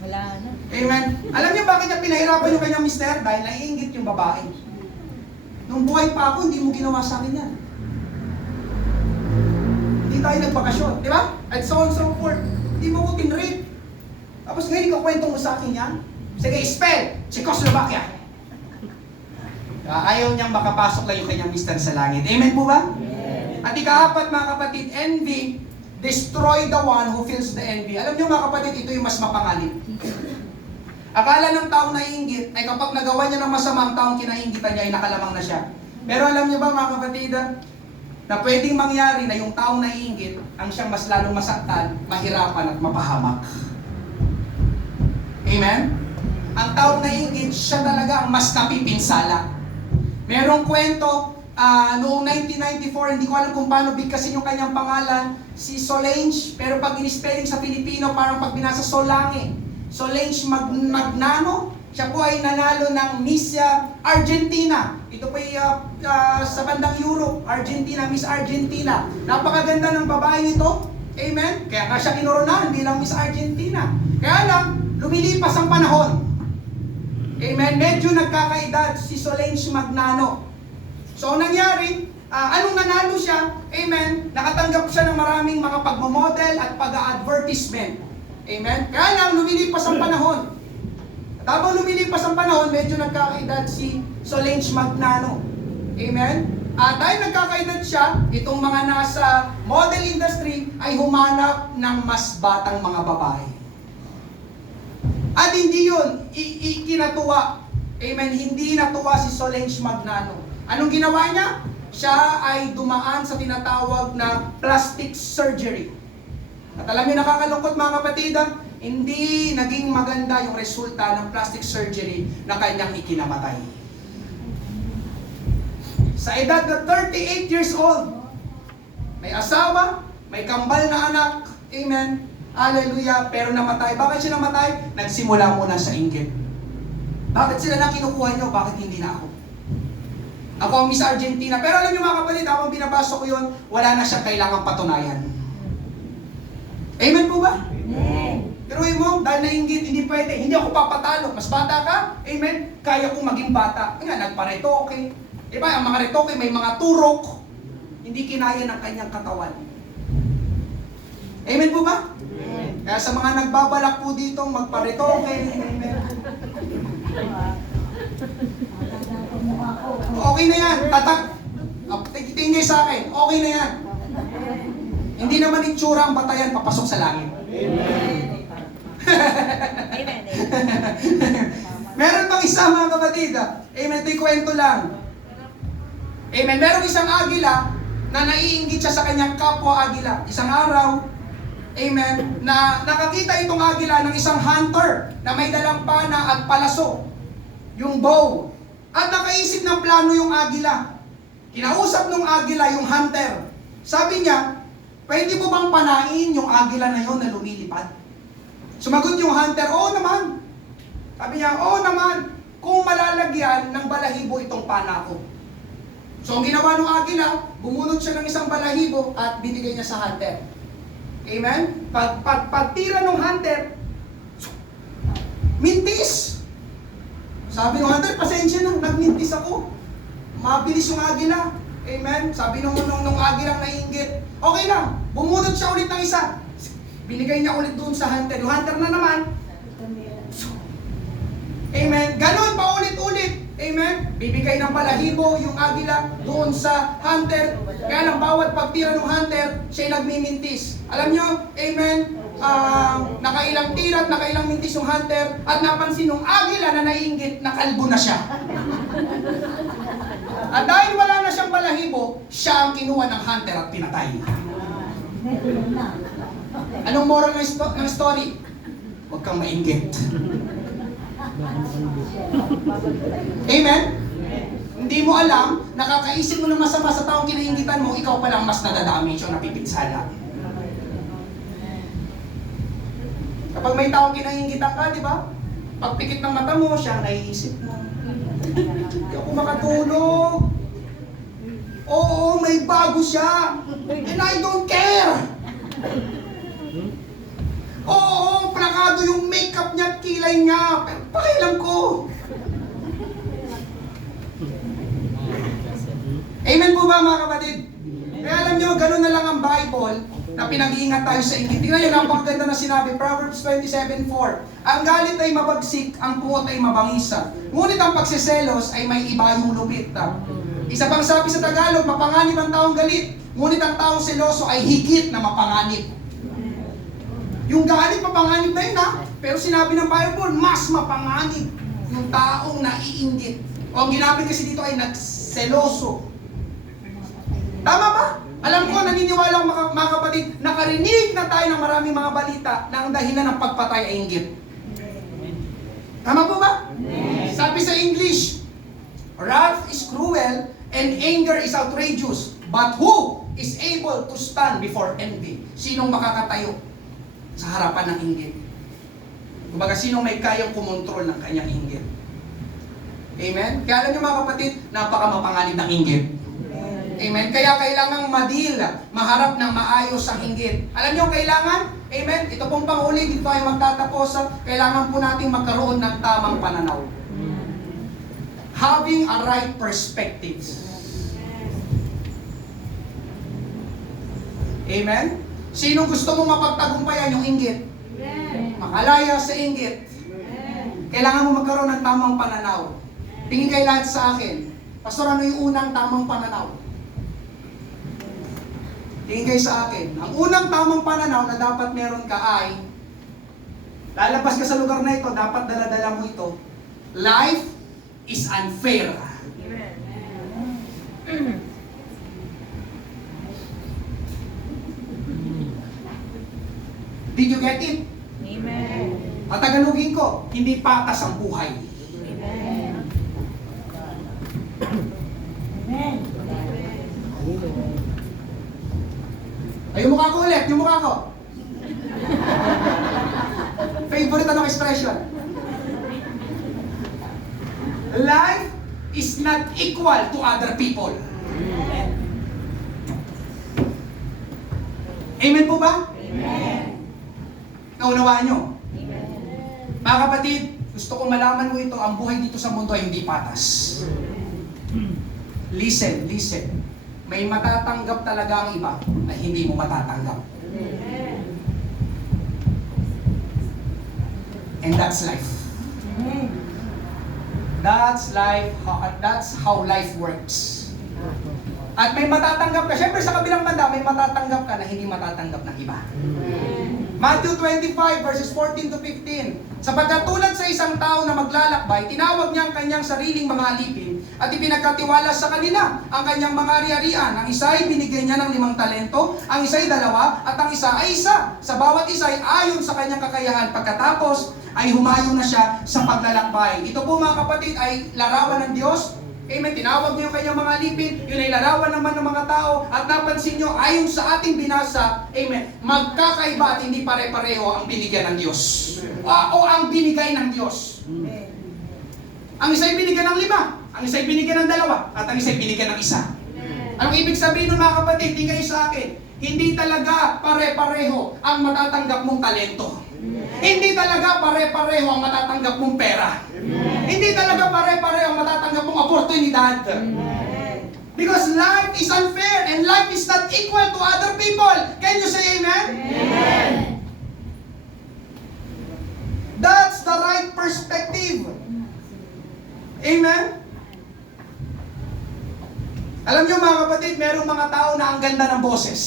Wala na. Amen. Alam niyo bakit niya pinahirapan yung kanyang mister? Dahil naiinggit yung babae. Nung buhay pa ako, hindi mo ginawa sa akin yan. Hindi tayo nagbakasyon, di ba? At so on so forth. Hindi mo ko tinreat. Tapos ngayon, ikaw kwento mo sa akin yan. Sige, spell! Czechoslovakia. Ayaw niyang makapasok lang yung kanyang mister sa langit. Amen po ba? At ikaapat mga kapatid, envy, destroy the one who feels the envy. Alam niyo mga kapatid, ito yung mas mapanganib. Akala ng taong naiinggit ay kapag nagawa niya ng masama, ang taong kinainggitan niya ay nakalamang na siya. Pero alam niyo ba mga kapatid, na pwedeng mangyari na yung taong naiinggit ang siyang mas lalong masaktan, mahirapan at mapahamak. Amen? Ang taong naiinggit, siya talaga ang mas napipinsala. Merong kwento, noong 1994, hindi ko alam kung paano bigkasin yung kanyang pangalan, si Solange, pero pag in-spelling sa Pilipino, parang pag binasa Solange. Solange Magnano, siya po ay nanalo ng Miss Argentina. Ito po ay sa bandang Europe, Argentina, Miss Argentina. Napakaganda ng babae ito. Amen? Kaya nga siya kinoronahan bilang Miss Argentina. Kaya lang, lumilipas ang panahon. Amen? Medyo nagkakaedad si Solange Magnano. So, nangyari, anong nanalo siya? Amen? Nakatanggap siya ng maraming mga pagmamodel at pag-advertisement. Amen? Kaya lang, lumilipas ang panahon. At habang lumilipas ang panahon, medyo nagkakaedad si Solange Magnano. Amen? At dahil nagkakaedad siya, itong mga nasa model industry ay humanap ng mas batang mga babae. At hindi yun, ikinatuwa. Amen? Hindi natuwa si Solange Magnano. Anong ginawa niya? Siya ay dumaan sa tinatawag na plastic surgery. At alam niyo, nakakalungkot mga kapatid, hindi naging maganda yung resulta ng plastic surgery na kanyang ikinamatay. Sa edad na 38 years old, may asawa, may kambal na anak, amen, hallelujah, pero namatay. Bakit siya namatay? Nagsimula muna sa inggit. Bakit sila na kinukuha nyo? Bakit hindi na ako? Ako ang Miss Argentina. Pero alam niyo mga kapatid, habang binabasa ko yun, wala na siyang kailangang patunayan. Amen po ba? Amen. Pero mo, dahil nainggit, hindi pwede. Hindi ako papatalo. Mas bata ka? Amen? Kaya kong maging bata. Nga, nagparetoke. Diba, ang mga retoke may mga turok. Hindi kinaya ng kanyang katawan. Amen po ba? Amen. Kaya sa mga nagbabalak po dito, magparetoke. Amen. Okay na yan. Tatak. Tingin sa akin. Okay na yan. Hindi naman itsura ang batayan papasok sa langit. Amen. Meron pang isa mga kapatid. Amen. Ito'y kwento lang. Amen. Merong isang agila na naiinggit siya sa kanyang kapwa agila. Isang araw, amen, na nakakita itong agila ng isang hunter na may dalang pana at palaso. Yung bow. At nakaisip ng plano yung agila. Kinausap ng agila yung hunter. Sabi niya, pwede mo bang panain yung agila na yon na lumilipad? Sumagot yung hunter, oo naman. Sabi niya, oo naman, kung malalagyan ng balahibo itong pana ko. So ang ginawa ng agila, bumunot siya ng isang balahibo at binigay niya sa hunter. Amen? Pagtira ng hunter, mintis. Sabi ng hunter, pasensya na, nagmintis ako. Mabilis yung agila. Amen? Sabi nung agilang naiinggit, okay lang, bumunot siya ulit ng isa. Binigay niya ulit doon sa hunter. Yung hunter na naman, amen, ganon pa ulit-ulit. Amen, bibigay ng balahibo yung agila doon sa hunter. Kaya lang bawat pagtira ng hunter, siya'y nagmimintis. Alam nyo, amen, nakailang tira at nakailang mintis yung hunter at napansin ng agila na naiinggit na kalbo na siya. At dahil wala na siyang balahibo, siya ang kinuha ng hunter at pinatay. Anong moral ng story? Huwag kang mainggit. Amen? Hindi mo alam, nakakaisip mo ng masama sa taong kinainggitan mo, ikaw pa lang mas nadadamage o napipinsala. Kapag may taong kinainggitan ka, di ba? Pagpikit ng mata mo, siya ang naiisip mo. Hindi ako makatulog. Oo, may bago siya. And I don't care. Oo, plakado yung makeup niya at kilay niya. Pero pakialam ko. Amen po ba mga kapatid? Kaya alam nyo, gano'n na lang ang Bible. na pinag-iingat tayo sa inggit. Tingnan nyo, napakaganda na sinabi, Proverbs 27:4. Ang galit ay mabagsik, ang puot ay mabangisa. Ngunit ang pagsiselos ay may iba yung lupit. Isa pang sabi sa Tagalog, mapanganib ang taong galit. Ngunit ang taong seloso ay higit na mapanganib. Yung galit, mapanganib na yun ha. Pero sinabi ng Bible, mas mapanganib yung taong naiinggit. O ang ginamit kasi dito ay nagseloso. Tama ba? Alam ko, naniniwala ko mga kapatid, nakarinig na tayo ng maraming mga balita na ang dahilan ng pagpatay ay inggit. Tama po ba? Sabi sa English, wrath is cruel and anger is outrageous. But who is able to stand before envy? Sinong makakatayo sa harapan ng inggit? Kumbaga, sinong may kayang kumontrol ng kanyang inggit? Amen? Kaya alam niyo mga kapatid, napakamapanganib ng inggit. Amen? Kaya kailangang madil, maharap ng maayos ang inggit. Alam niyo kailangan? Amen? Ito pong panghuli, dito tayo magtatapos. Kailangan po natin magkaroon ng tamang pananaw. Having a right perspective. Amen? Sino gusto mong mapagtagumpayan yung inggit? Makalaya sa inggit. Kailangan mo magkaroon ng tamang pananaw. Tingin kayo lahat sa akin. Pastor, ano yung unang tamang pananaw? Tingin kayo sa akin. Ang unang tamang pananaw na dapat meron ka ay, lalabas ka sa lugar na ito, dapat dala-dala mo ito. Life is unfair. Did you get it? Amen. Patagalogin ko, hindi patas ang buhay. Amen. Amen. Ay, yung mukha ko ulit, yung mukha ko. Favorite anong expression? Life is not equal to other people. Amen po ba? Amen. Naunawaan nyo? Amen. Mga kapatid, gusto ko malaman mo ito, ang buhay dito sa mundo ay hindi patas. Listen, listen. May matatanggap talaga ang iba na hindi mo matatanggap. And that's life. That's life. That's how life works. At may matatanggap ka. Siyempre sa kabilang banda, may matatanggap ka na hindi matatanggap ng iba. Matthew 25 verses 14 to 15. Sapagkat tulad sa isang tao na maglalakbay, tinawag niya ang kanyang sariling mga alipin at ipinagkatiwala sa kanila ang kanyang mga ari-arian. Ang isa ay binigyan niya ng 5 talento, ang isa ay 2, at ang isa ay 1. Sa bawat isa ay ayon sa kanyang kakayahan. Pagkatapos ay humayo na siya sa paglalakbay. Ito po mga kapatid ay larawan ng Diyos. Amen. Tinawag niyo yung kanyang mga alipin, yun ay larawan naman ng mga tao, at napansin niyo, ayon sa ating binasa, amen, magkakaiba at hindi pare-pareho ang binigyan ng Diyos. O ang binigay ng Diyos. Ang isa ay binigyan ng 5, ang isa ay binigyan ng 2, at ang isa ay binigyan ng 1. Anong ibig sabihin nun mga kapatid? Tingnan sa akin, hindi talaga pare-pareho ang matatanggap mong talento. Hindi talaga pare-pareho ang matatanggap mong pera. Hindi talaga pare-pareho ang matatanggap mong oportunidad. Because life is unfair and life is not equal to other people. Can you say amen? Amen. That's the right perspective. Amen? Alam niyo mga kapatid, merong mga tao na ang ganda ng boses.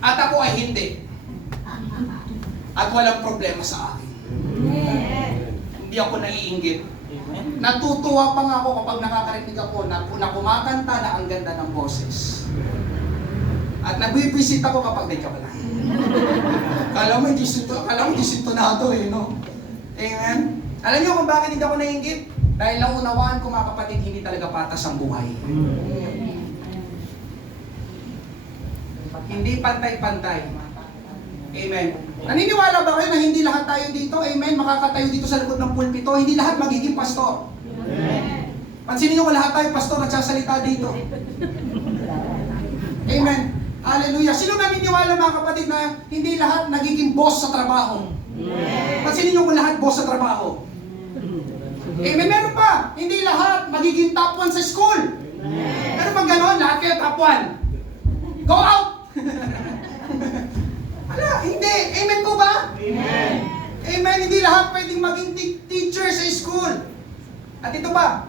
At ako ay hindi. At walang problema sa akin. Hindi ako naiinggit. Natutuwa pa nga ako kapag nakakarinig ako na kumakanta na ang ganda ng boses. At nagbibisit ako kapag ka wala. Kala mo disintonado eh, no? Amen? Alam niyo kung bakit hindi ako naiinggit? Dahil naunawaan ko mga kapatid, hindi talaga patas ang buhay. Hindi pantay-pantay. Amen. Naniniwala ba kayo na hindi lahat tayo dito, amen, makakatayo dito sa likod ng pulpito, hindi lahat magiging pastor? Pansinin nyo kung lahat tayo pastor nagsasalita dito. Amen. Hallelujah. Sino naniniwala mga kapatid na hindi lahat nagiging boss sa trabaho? Pansinin nyo kung lahat boss sa trabaho. Amen. Meron pa. Hindi lahat magiging top 1 sa school. Meron pang gano'n, lahat kayo top 1. Go out! Wala, hindi. Amen po ba? Amen. Amen. Hindi lahat pwedeng maging teacher sa school. At ito ba?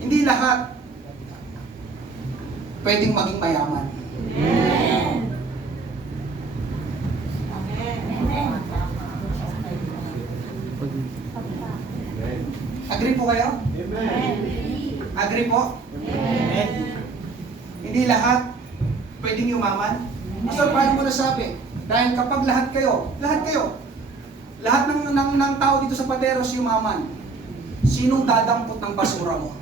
Hindi lahat pwedeng maging mayaman. Amen. Amen. Agree po kayo? Agree po? Hindi lahat pwedeng yumaman. Pastor, paano mo nasabi? Dahil kapag lahat kayo, lahat ng tao dito sa Pateros yumaman, sinong dadampot ng basura mo?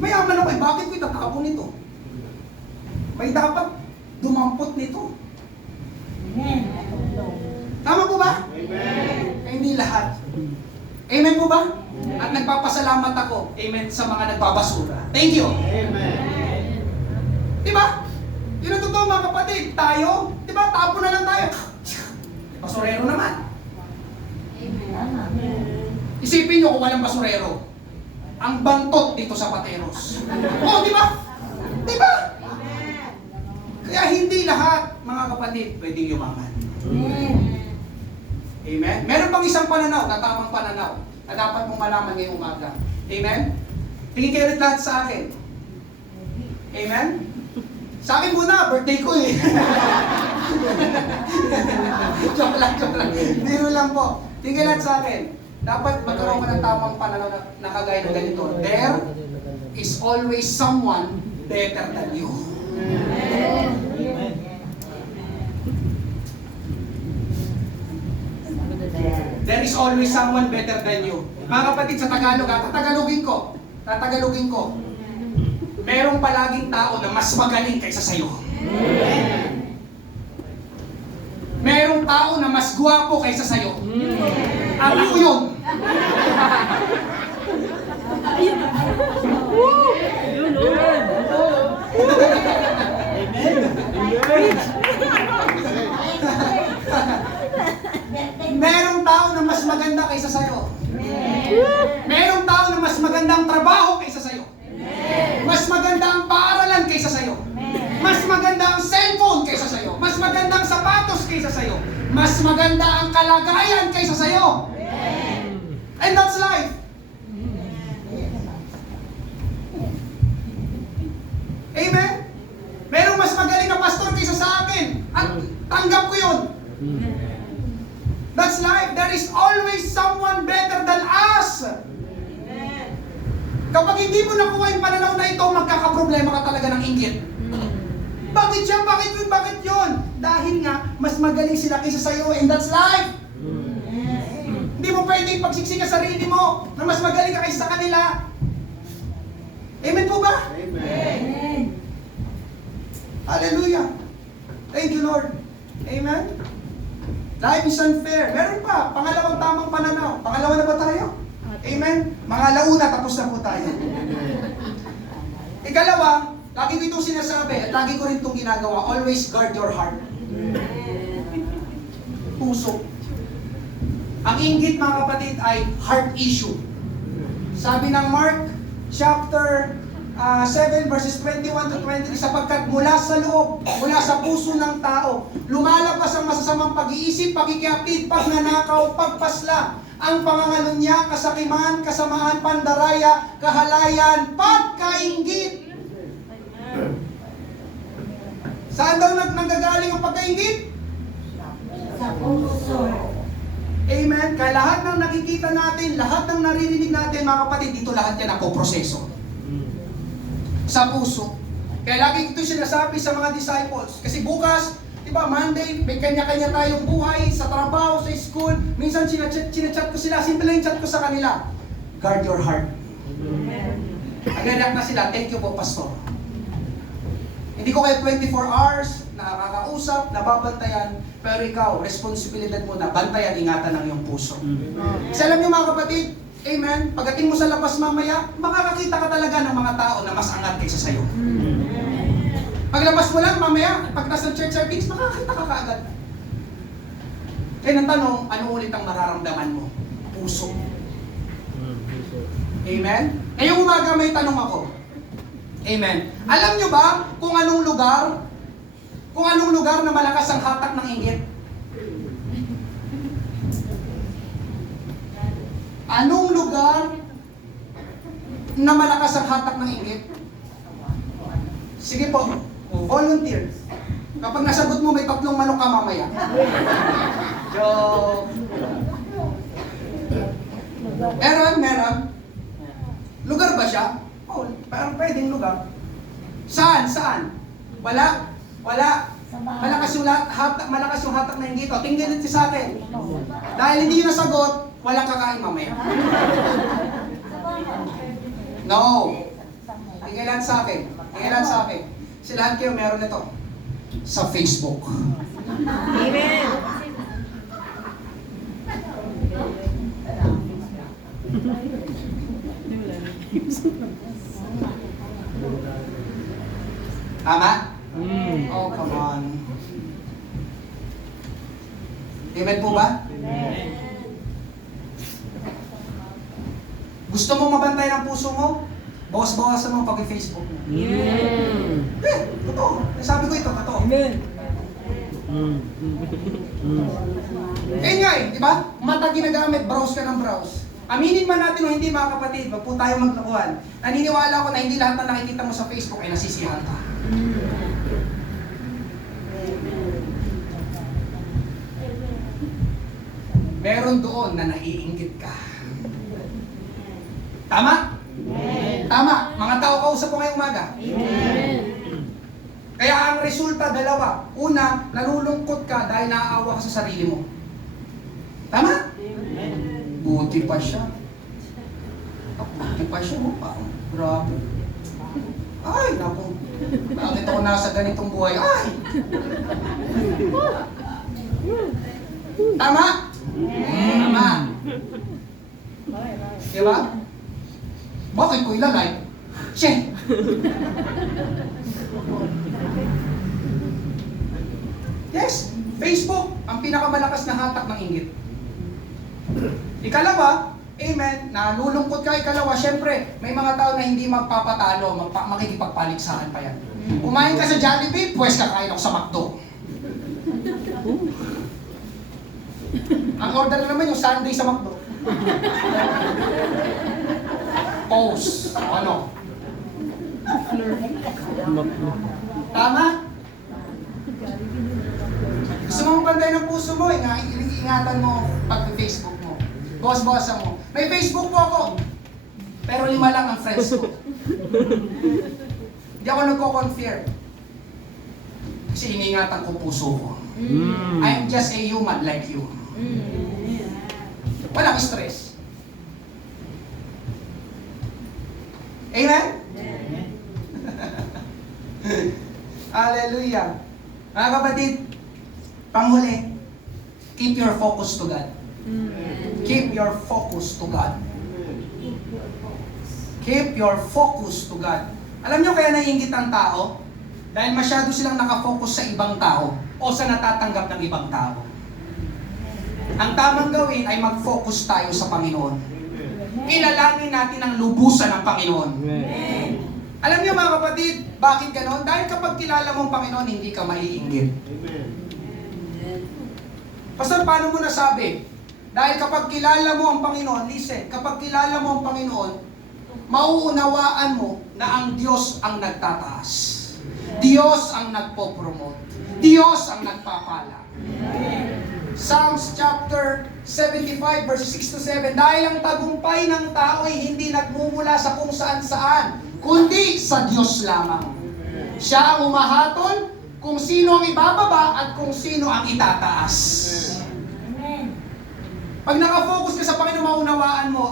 Mayaman ako, bakit ko itatapon nito? May dapat dumampot nito. Tama po ba? Hindi lahat. Amen po ba? At nagpapasalamat ako, amen, sa mga nagbabasura. Thank you. Diba? Yun ang totoo mga kapatid. Tayo, diba, tapo na lang tayo. Basurero naman. Isipin nyo kung walang basurero. Ang bantot dito sa Pateros. Oh, diba? Diba? Kaya hindi lahat, mga kapatid, pwedeng yumaman. Amen? Meron pang isang pananaw, na tamang pananaw, na dapat mong malaman ngayong umaga. Amen? Tingin kayo ulit lahat sa akin. Amen? Sa akin muna, birthday ko eh. Joke lang. Biro lang po. Tingin kayo lahat sa akin. Dapat magkaroon ka ng tamang pananaw na kagaya ng ganito. There is always someone better than you. There is always someone better than you. Mga kapatid, sa Tagalog, tatagalogin ko. Merong palaging tao na mas magaling kaysa sa'yo. Merong tao na mas gwapo kaysa sa'yo. At ako yun. Merong tao na mas maganda kaysa sa'yo. Merong tao na mas magandang trabaho kaysa sa'yo. Mas maganda ang paaralan kaysa sa'yo. Mas maganda ang cellphone kaysa sa'yo. Mas maganda ang sapatos kaysa sa'yo. Mas maganda ang kalagayan kaysa sa'yo. And that's life. Amen? Merong mas magaling na pastor kaysa sa akin. At tanggap ko yun. That's life. There is always someone better than us. Kapag hindi mo nakuha yung pananaw na ito, magkakaproblema ka talaga ng inggit. Bakit siya? Bakit yun? Bakit yun? Dahil nga, mas magaling sila kaysa sa'yo, and that's life. Hindi mo pwedeng pagsiksika sarili mo na mas magaling ka kaysa sa kanila. Amen po ba? Amen. Hallelujah. Thank you, Lord. Amen. Life is unfair. Meron pa. Pangalawang tamang pananaw. Pangalawa na ba tayo? Amen. Mga launa, tapos na po tayo. Ikalawa, lagi ko itong sinasabi at lagi ko rin itong ginagawa. Always guard your heart. Puso. Ang inggit, mga kapatid, ay heart issue. Sabi ng Mark chapter 7 verses 21 to 23, sapagkat mula sa loob, mula sa puso ng tao, lumalabas ang masasamang pag-iisip, pagkikapit, pagnanakaw, pagpasla, ang pangangalunya, kasakiman, kasamaan, pandaraya, kahalayan, pagkainggit. Saan daw nanggagaling ang pagkainggit? Sa puso. Amen. Kaya lahat ng nakikita natin, lahat ng naririnig natin, mga kapatid, dito lahat yan ako proseso. Sa puso. Kaya lagi ito sinasabi sa mga disciples. Kasi bukas, di ba, Monday, may kanya-kanya tayong buhay, sa trabaho, sa school. Minsan sinachat ko sila, simple lang yung chat ko sa kanila. Guard your heart. Nag-react na sila, thank you po, Pastor. Hindi ko kayo 24 hours, nakakausap, nababantayan, pero ikaw, responsibilidad mo na bantayan, ingatan ang iyong puso. Kasi alam niyo mga kapatid, amen, pagdating mo sa labas mamaya, makakakita ka talaga ng mga tao na mas angat kaysa sa'yo. Paglabas mo lang mamaya, pag nasa church service, makakakita ka kaagad. Kaya ang tanong, ano ulit ang mararamdaman mo? Puso. Amen? Ngayong umaga may tanong ako. Amen. Alam nyo ba kung anong lugar na malakas ang hatak ng inggit? Anong lugar na malakas ang hatak ng inggit? Sige po, volunteer. Kapag nasagot mo, may 3 manok ka mamaya. Joke. Meron. Lugar ba siya? Oh, parang pwedeng lugar. Saan? Wala. Malakas yung hatak na inggit. Tingnan nito sa akin. Dahil hindi yun nasagot, walang kakain mamaya. No. Tingnan sa akin. Si lahat kayo meron nito. Sa Facebook. Amen. Tama? Oh, come on. Amen po ba? Gusto mo mabantay ng puso mo? Bawas-bawasan mo pag Facebook mo. Totoo. Sabi ko ito, totoo. Kaya nga di ba? Mata ginagamit, browse ka ng browse. Aminin man natin o hindi mga kapatid, wag po tayo maglokohan. Naniniwala ako na hindi lahat na nakikita mo sa Facebook ay nasisiyahan ka. Meron doon na naiinggit ka. Tama? Tama. Mga tao kausap ko ngayong umaga. Kaya ang resulta dalawa. Una, nalulungkot ka dahil naaawa ka sa sarili mo. Tama? Buti pa siya. Grabe. Ay, naku. Bakit ako nasa ganitong buhay? Ay! Tama? Tama. Diba? Bakit ko ilalike? Che! Yes, Facebook, ang pinakamalakas na hatak ng inggit. Ikalawa, amen, nalulungkot ka. Ikalawa, syempre, may mga tao na hindi magpapatalo, makikipagpaligsahan pa yan. Kumain ka sa Jollibee, pwes kakain ako sa McDo. Ang order naman yung Sunday sa McDo. Pause. Ano? Tama? Gusto mong bantay ng puso mo, ingatan mo pag Facebook mo. Bawas-bawasan mo. May Facebook po ako. Pero 5 lang ang friends ko. Hindi ako nagko-confirm. Kasi iniingatan ko puso ko. I'm just a human like you. Walang stress. Amen? Hallelujah. Mga kapatid, panghuli, keep your focus to God. Keep your focus to God. Keep your focus to God. Alam nyo kaya naiinggit ang tao? Dahil masyado silang nakafocus sa ibang tao o sa natatanggap ng ibang tao. Ang tamang gawin ay mag-focus tayo sa Panginoon. Kilalanin natin ang lubusan ng Panginoon. Alam niyo mga kapatid, bakit ganon? Dahil kapag kilala mo ang Panginoon, hindi ka maiinggit. Pastor, paano mo nasabi? Dahil kapag kilala mo ang Panginoon, listen, kapag kilala mo ang Panginoon, mauunawaan mo na ang Diyos ang nagtataas. Diyos ang nagpo-promote. Diyos ang nagpapala. Psalms chapter 75 verses 6 to 7, dahil ang tagumpay ng tao ay hindi nagmumula sa kung saan-saan, kundi sa Diyos lamang. Siya ang umahatol kung sino ang ibababa at kung sino ang itataas. Pag nakafocus ka sa Panginoon, maunawaan mo,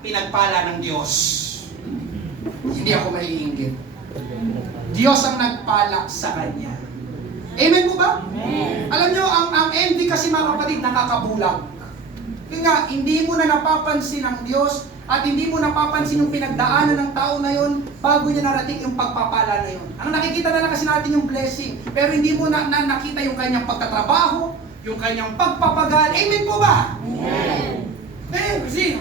pinagpala ng Diyos. Hindi ako maiinggit. Diyos ang nagpala sa Kanya. Amen po ba? Amen. Alam nyo, ang envy kasi mga kapatid, nakakabulag. Kaya nga, hindi mo na napapansin ang Diyos at hindi mo napapansin yung pinagdaanan ng tao na yun bago niya narating yung pagpapala na yun. Ang nakikita na lang kasi natin yung blessing, pero hindi mo na nakita yung kanyang pagtatrabaho, yung kanyang pagpapagal. Amen po ba? Amen. Kasi,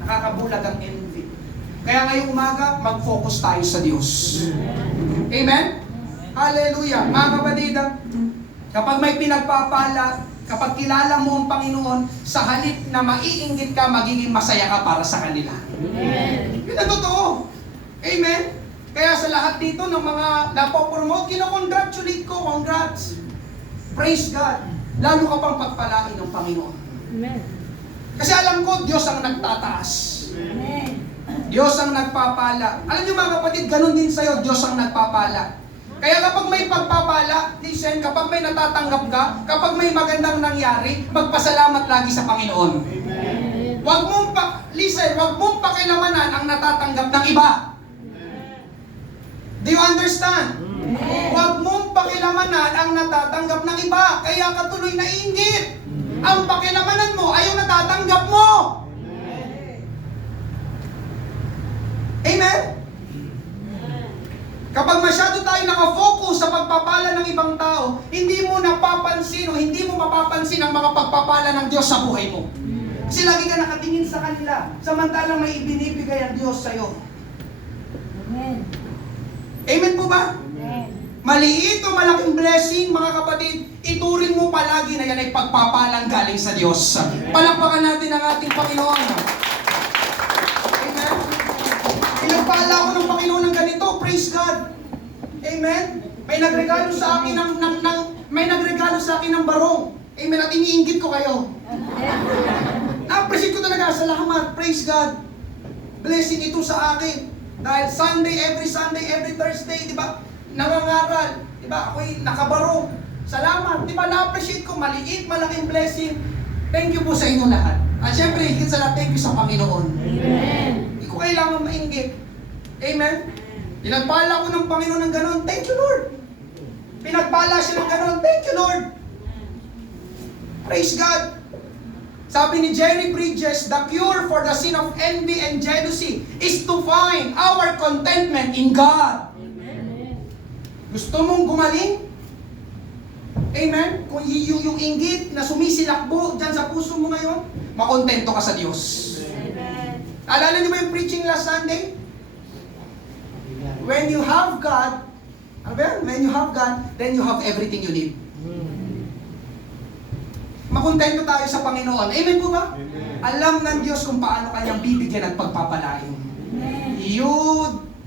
Nakakabulag ang envy. Kaya ngayong umaga, mag-focus tayo sa Diyos. Amen? Hallelujah. Mga kapatid, kapag may pinagpapala, kapag kilala mo ang Panginoon, sa halip na maiinggit ka, magiging masaya ka para sa kanila. Amen. Yun ang totoo. Amen? Kaya sa lahat dito ng mga napopromote, kinocongratulate ko, congrats. Praise God. Lalo ka pang pagpalain ng Panginoon. Amen. Kasi alam ko, Diyos ang nagtataas. Amen. Diyos ang nagpapala. Alam niyo mga kapatid, ganun din sa'yo, Diyos ang nagpapala. Kaya kapag may pagpapala, listen, kapag may natatanggap ka, kapag may magandang nangyari, magpasalamat lagi sa Panginoon. Amen. Huwag mong pakilamanan ang natatanggap ng iba. Do you understand? Huwag mong pakilamanan ang natatanggap ng iba. Kaya ka tuloy naiinggit. Ang pakilamanan mo ay yung natatanggap mo. Amen? Kapag masyado tayo nakafocus sa pagpapala ng ibang tao, hindi mo napapansin o hindi mo mapapansin ang mga pagpapala ng Diyos sa buhay mo. Kasi lagi ka nakatingin sa kanila, samantalang may ibinibigay ang Diyos sa'yo. Amen. Amen po ba? Amen. Maliit o malaking blessing, mga kapatid, ituring mo palagi na yan ay pagpapalang galing sa Diyos. Palakpakan natin ang ating Panginoon. Amen? Pinagpala ako ng Panginoon ng ganito, praise God. Amen? May nagregalo sa akin ng barong. Amen? At iniinggit ko kayo. Na-appreciate ko talaga, salamat, praise God. Blessing ito sa akin. Dahil every Sunday, every Thursday, di ba? Nangangaral, di ba? Ako'y nakabarong. Salamat, di ba? Na-appreciate ko, maliit, malaking blessing. Thank you po sa inyo lahat. At syempre, higit sa lahat, thank you sa Panginoon. Amen. Hindi ko kailangan mainggit. Amen? Pinagpala ko ng Panginoon ng ganon, thank you Lord. Pinagpala siya ng ganon, thank you Lord. Praise God. Sabi ni Jerry Bridges, the cure for the sin of envy and jealousy is to find our contentment in God. Amen. Gusto mong gumaling? Amen? Kung yung inggit na sumisilakbo dyan sa puso mo ngayon, makontento ka sa Diyos. Amen. Alala niyo ba yung preaching last Sunday? When you have God, ano ba yan? When you have God, then you have everything you need. Makontento tayo sa Panginoon. Amen po ba? Amen. Alam ng Diyos kung paano kanyang bibigyan at pagpapalain. Amen.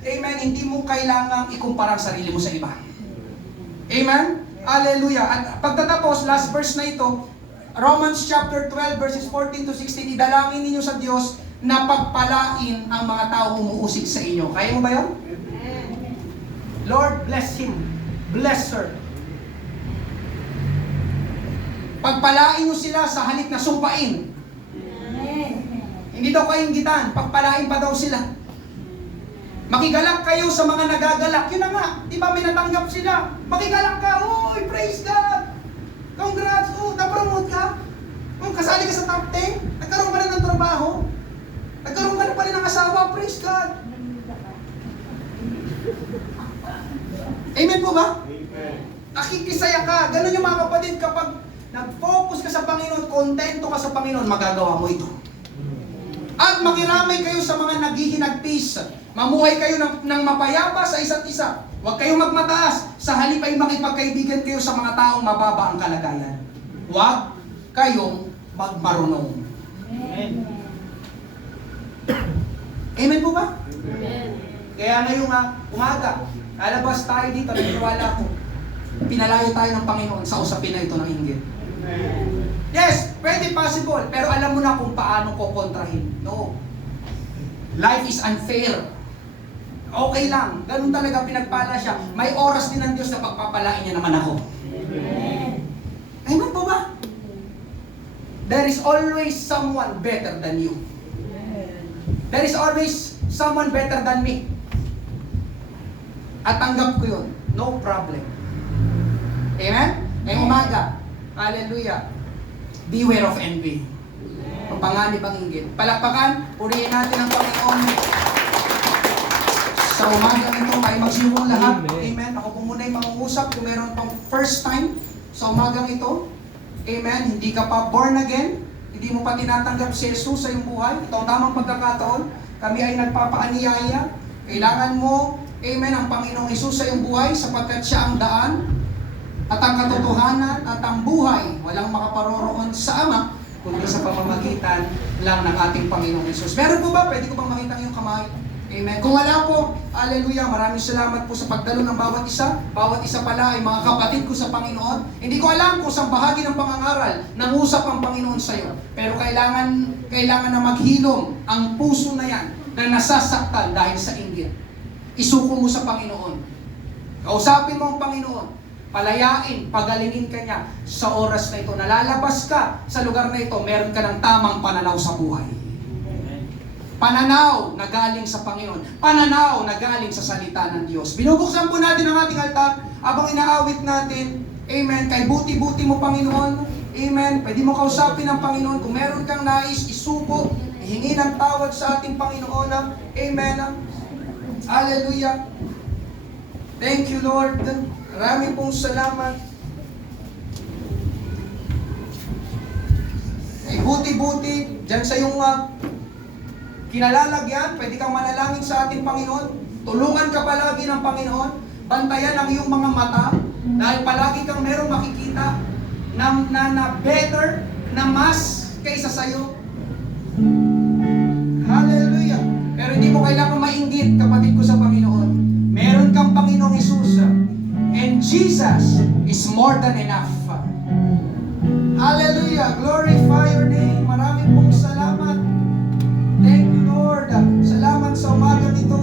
Amen, hindi mo kailangang ikumpara ang sarili mo sa iba. Amen? Hallelujah. At pagtatapos, last verse na ito, Romans chapter 12 verses 14 to 16, idalangin ninyo sa Diyos na pagpalain ang mga tao umuusig sa inyo. Kaya mo ba yun? Lord, bless him. Bless her. Pagpalain nyo sila sa halip na sumpain. Amen. Hindi daw kainggitan, pagpalain pa daw sila. Makigalak kayo sa mga nagagalak. Yun na nga, di ba may natanggap sila? Makigalak ka, uy, praise God! Congrats, na-promote ka? Kasali ka sa top 10? Nagkaroon ka na ng trabaho? Nagkaroon ka na pa rin ng asawa, praise God! Amen po ba? Amen. Nakikisaya ka. Ganun yung mga kapatid, kapag nag-focus ka sa Panginoon, kontento ka sa Panginoon, magagawa mo ito. At makiramay kayo sa mga naghihinagpis. Mamuhay kayo ng mapayapa sa isa't isa. Huwag kayong magmataas. Sa halip ay makipagkaibigan kayo sa mga taong mababa ang kalagayan. Huwag kayong magmarunong. Amen. Amen po ba? Amen. Kaya ngayong umaga, lalabas tayo dito, nagtiwala ko. Pinalayo tayo ng Panginoon sa usapin na ito ng inggit. Yes, pwede possible, pero alam mo na kung paano ko kontrahin. No. Life is unfair. Okay lang, ganun talaga pinagpala siya. May oras din ng Diyos na pagpapalain niya naman ako. Amen. Amen po ba? There is always someone better than you. There is always someone better than me. At tanggap ko yun. No problem. Amen? Ngayong umaga, hallelujah, beware of envy. Panganib ang inggit. Palakpakan, purihin natin ang Panginoon. Sa umaga nito, ay magsiwong lahat. Amen. Ako po muna yung mangungusap kung meron pang first time sa umagang ito. Amen. Hindi ka pa born again. Hindi hindi mo pa tinatanggap si Jesus sa iyong buhay, ito ang tamang pagkakataon. Kami ay nagpapaaniyaya. Kailangan mo, amen, ang Panginoong Jesus sa iyong buhay sapagkat siya ang daan at ang katotohanan at ang buhay. Walang makaparoroon sa Ama kundi sa pamamagitan lang ng ating Panginoong Jesus. Meron po ba? Pwede ko bang makita ang iyong kamay? Amen. Kung wala po, hallelujah, maraming salamat po sa pagdalo ng bawat isa. Bawat isa pala ay mga kapatid ko sa Panginoon. Hindi ko alam kung saan bahagi ng pangangaral nangusap ang Panginoon sa iyo. Pero kailangan na maghilom ang puso na yan na nasasaktan dahil sa inggit. Isuko mo sa Panginoon. Kausapin mo ang Panginoon. Palayain, pagalingin ka niya sa oras na ito. Nalalabas ka sa lugar na ito, meron ka ng tamang pananaw sa buhay. Pananaw na galing sa Panginoon. Pananaw na galing sa salita ng Diyos. Binubuksan po natin ang ating altar habang inaawit natin. Amen. Kay buti-buti mo, Panginoon. Amen. Pwede mo kausapin ang Panginoon. Kung meron kang nais, isuko. Hingi ng tawad sa ating Panginoon. Amen. Hallelujah. Thank you, Lord. Maraming pong salamat. Kay buti-buti, dyan sa iyong kinalalagyan, pwede kang manalangin sa ating Panginoon. Tulungan ka palagi ng Panginoon. Bantayan ang iyong mga mata. Dahil palagi kang merong makikita na better, na mas kaysa sa'yo. Hallelujah. Pero hindi mo kailangan mainggit, kapatid ko sa Panginoon. Meron kang Panginoong Jesus. And Jesus is more than enough. Hallelujah. Glorify your name. Maraming pong salamat. Thank you, Lord. Salamat sa umaga nito.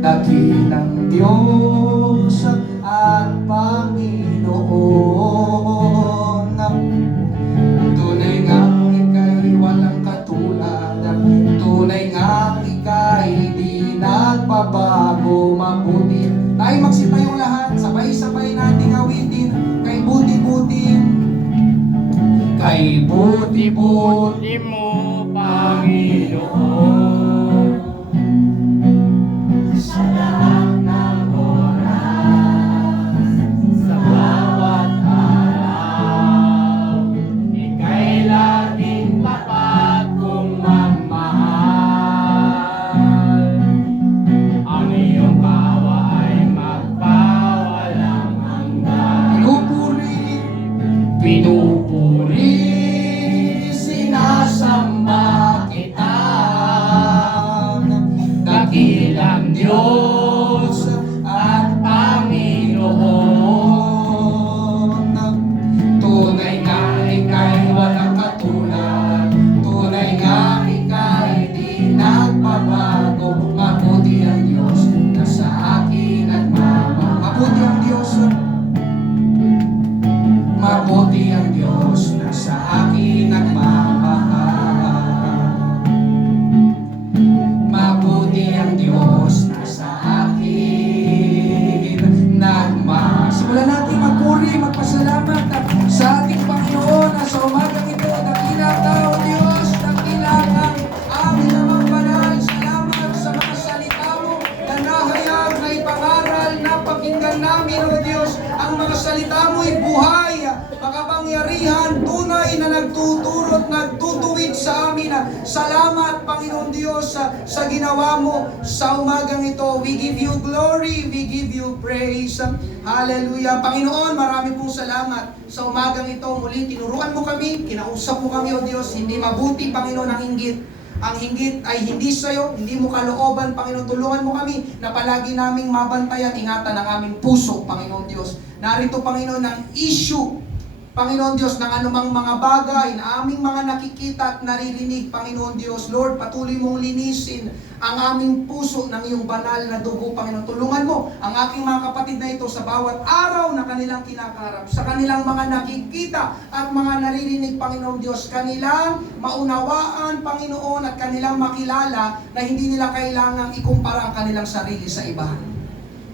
Dakilang Diyos at Panginoon. Tunay nga ika'y walang katulad. Tunay nga ika'y di nagbabago. Mabuti. Tayo magsitayong lahat. Sabay-sabay nating awitin. Kay buti-buti. Kay buti-buti mo, Panginoon. Sa lahat ng oras, sa bawat araw, ika'y laging tapat kong magmahal. Ang iyong kawa ay magpawalang hanggan. Pinupuri, sinasamba kita. Dakilang Diyos at Panginoon. Tunay nga ika'y walang katulad. Tunay nga ika'y di nagbabago. Mabuti ang Diyos na sa akin nagmamahal. Mabuti ang Diyos. Mabuti ang Diyos na sa akin nagmamahal. Mabuti ang Diyos na sa akin nagmamahal. Simulan natin magpuri, magpasalamat sa ating Panginoon na sa umagang ito. Dakilang tao Diyos, dakilang ang aming namang banal. Salamat sa mga salita mo na nahayag, na ipangaral, na pakinggan namin, O Diyos. Ang mga salita mo ay buhay, makapangyarihan, tunay na nagtuturo at nagtutuwid sa amin. Salamat, Panginoon Diyos, sa ginawa mo sa umagang ito. We give you glory, we give you praise. Hallelujah. Panginoon, marami pong salamat sa umagang ito. Muli, tinuruan mo kami, kinausap mo kami, O Diyos. Hindi mabuti, Panginoon, ang inggit. Ang hinggit ay hindi sa'yo, hindi mo kalooban, Panginoon. Tulungan mo kami na palagi naming mabantayan, ingatan ang aming puso, Panginoon Diyos. Narito, Panginoon, ang issue, Panginoon Diyos, ng anumang mga bagay na aming mga nakikita at naririnig, Panginoon Diyos. Lord, patuloy mong linisin ang aming puso ng iyong banal na dugo, Panginoon. Tulungan mo ang aking mga kapatid na ito sa bawat araw na kanilang kinakarap, sa kanilang mga nakikita at mga naririnig, Panginoon Diyos. Kanilang maunawaan, Panginoon, at kanilang makilala na hindi nila kailangang ikumpara ang kanilang sarili sa iba.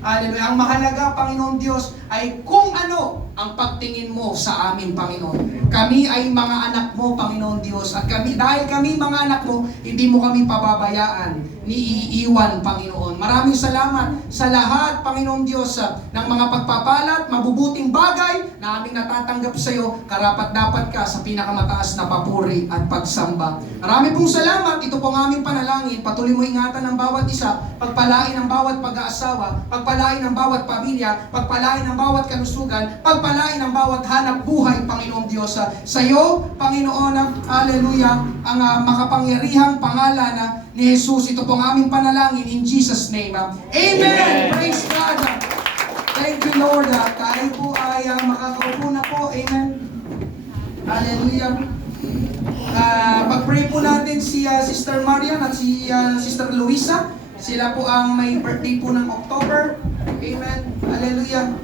Hallelujah. Ang mahalaga, Panginoon Diyos, ay kung ano ang pagtingin mo sa amin, Panginoon. Kami ay mga anak mo, Panginoon Diyos. At kami, dahil kami mga anak mo, hindi mo kami pababayaan, ni iiwan, Panginoon. Maraming salamat sa lahat, Panginoon Diyos, ng mga pagpapalat, mabubuting bagay na aming natatanggap sa iyo. Karapat dapat ka sa pinakamataas na papuri at pagsamba. Marami pong salamat. Ito pong aming panalangin. Patuloy mo ingatan ng bawat isa. Pagpalain ang bawat pag-aasawa. Pagpalain ang bawat pamilya. Pagpalain ang bawat kalusugan. Pagpalain ang bawat hanap buhay, Panginoon Diyos. Sa iyo, Panginoon, hallelujah, ang makapangyarihang pangalan ni Jesus. Ito pong aming panalangin in Jesus' name. Amen! Praise God! Thank you, Lord. Tayo po ay makakaupo na po. Amen. Hallelujah. Pag-pray po natin si Sister Marian at si Sister Luisa. Sila po ang may birthday po ng October. Amen. Hallelujah.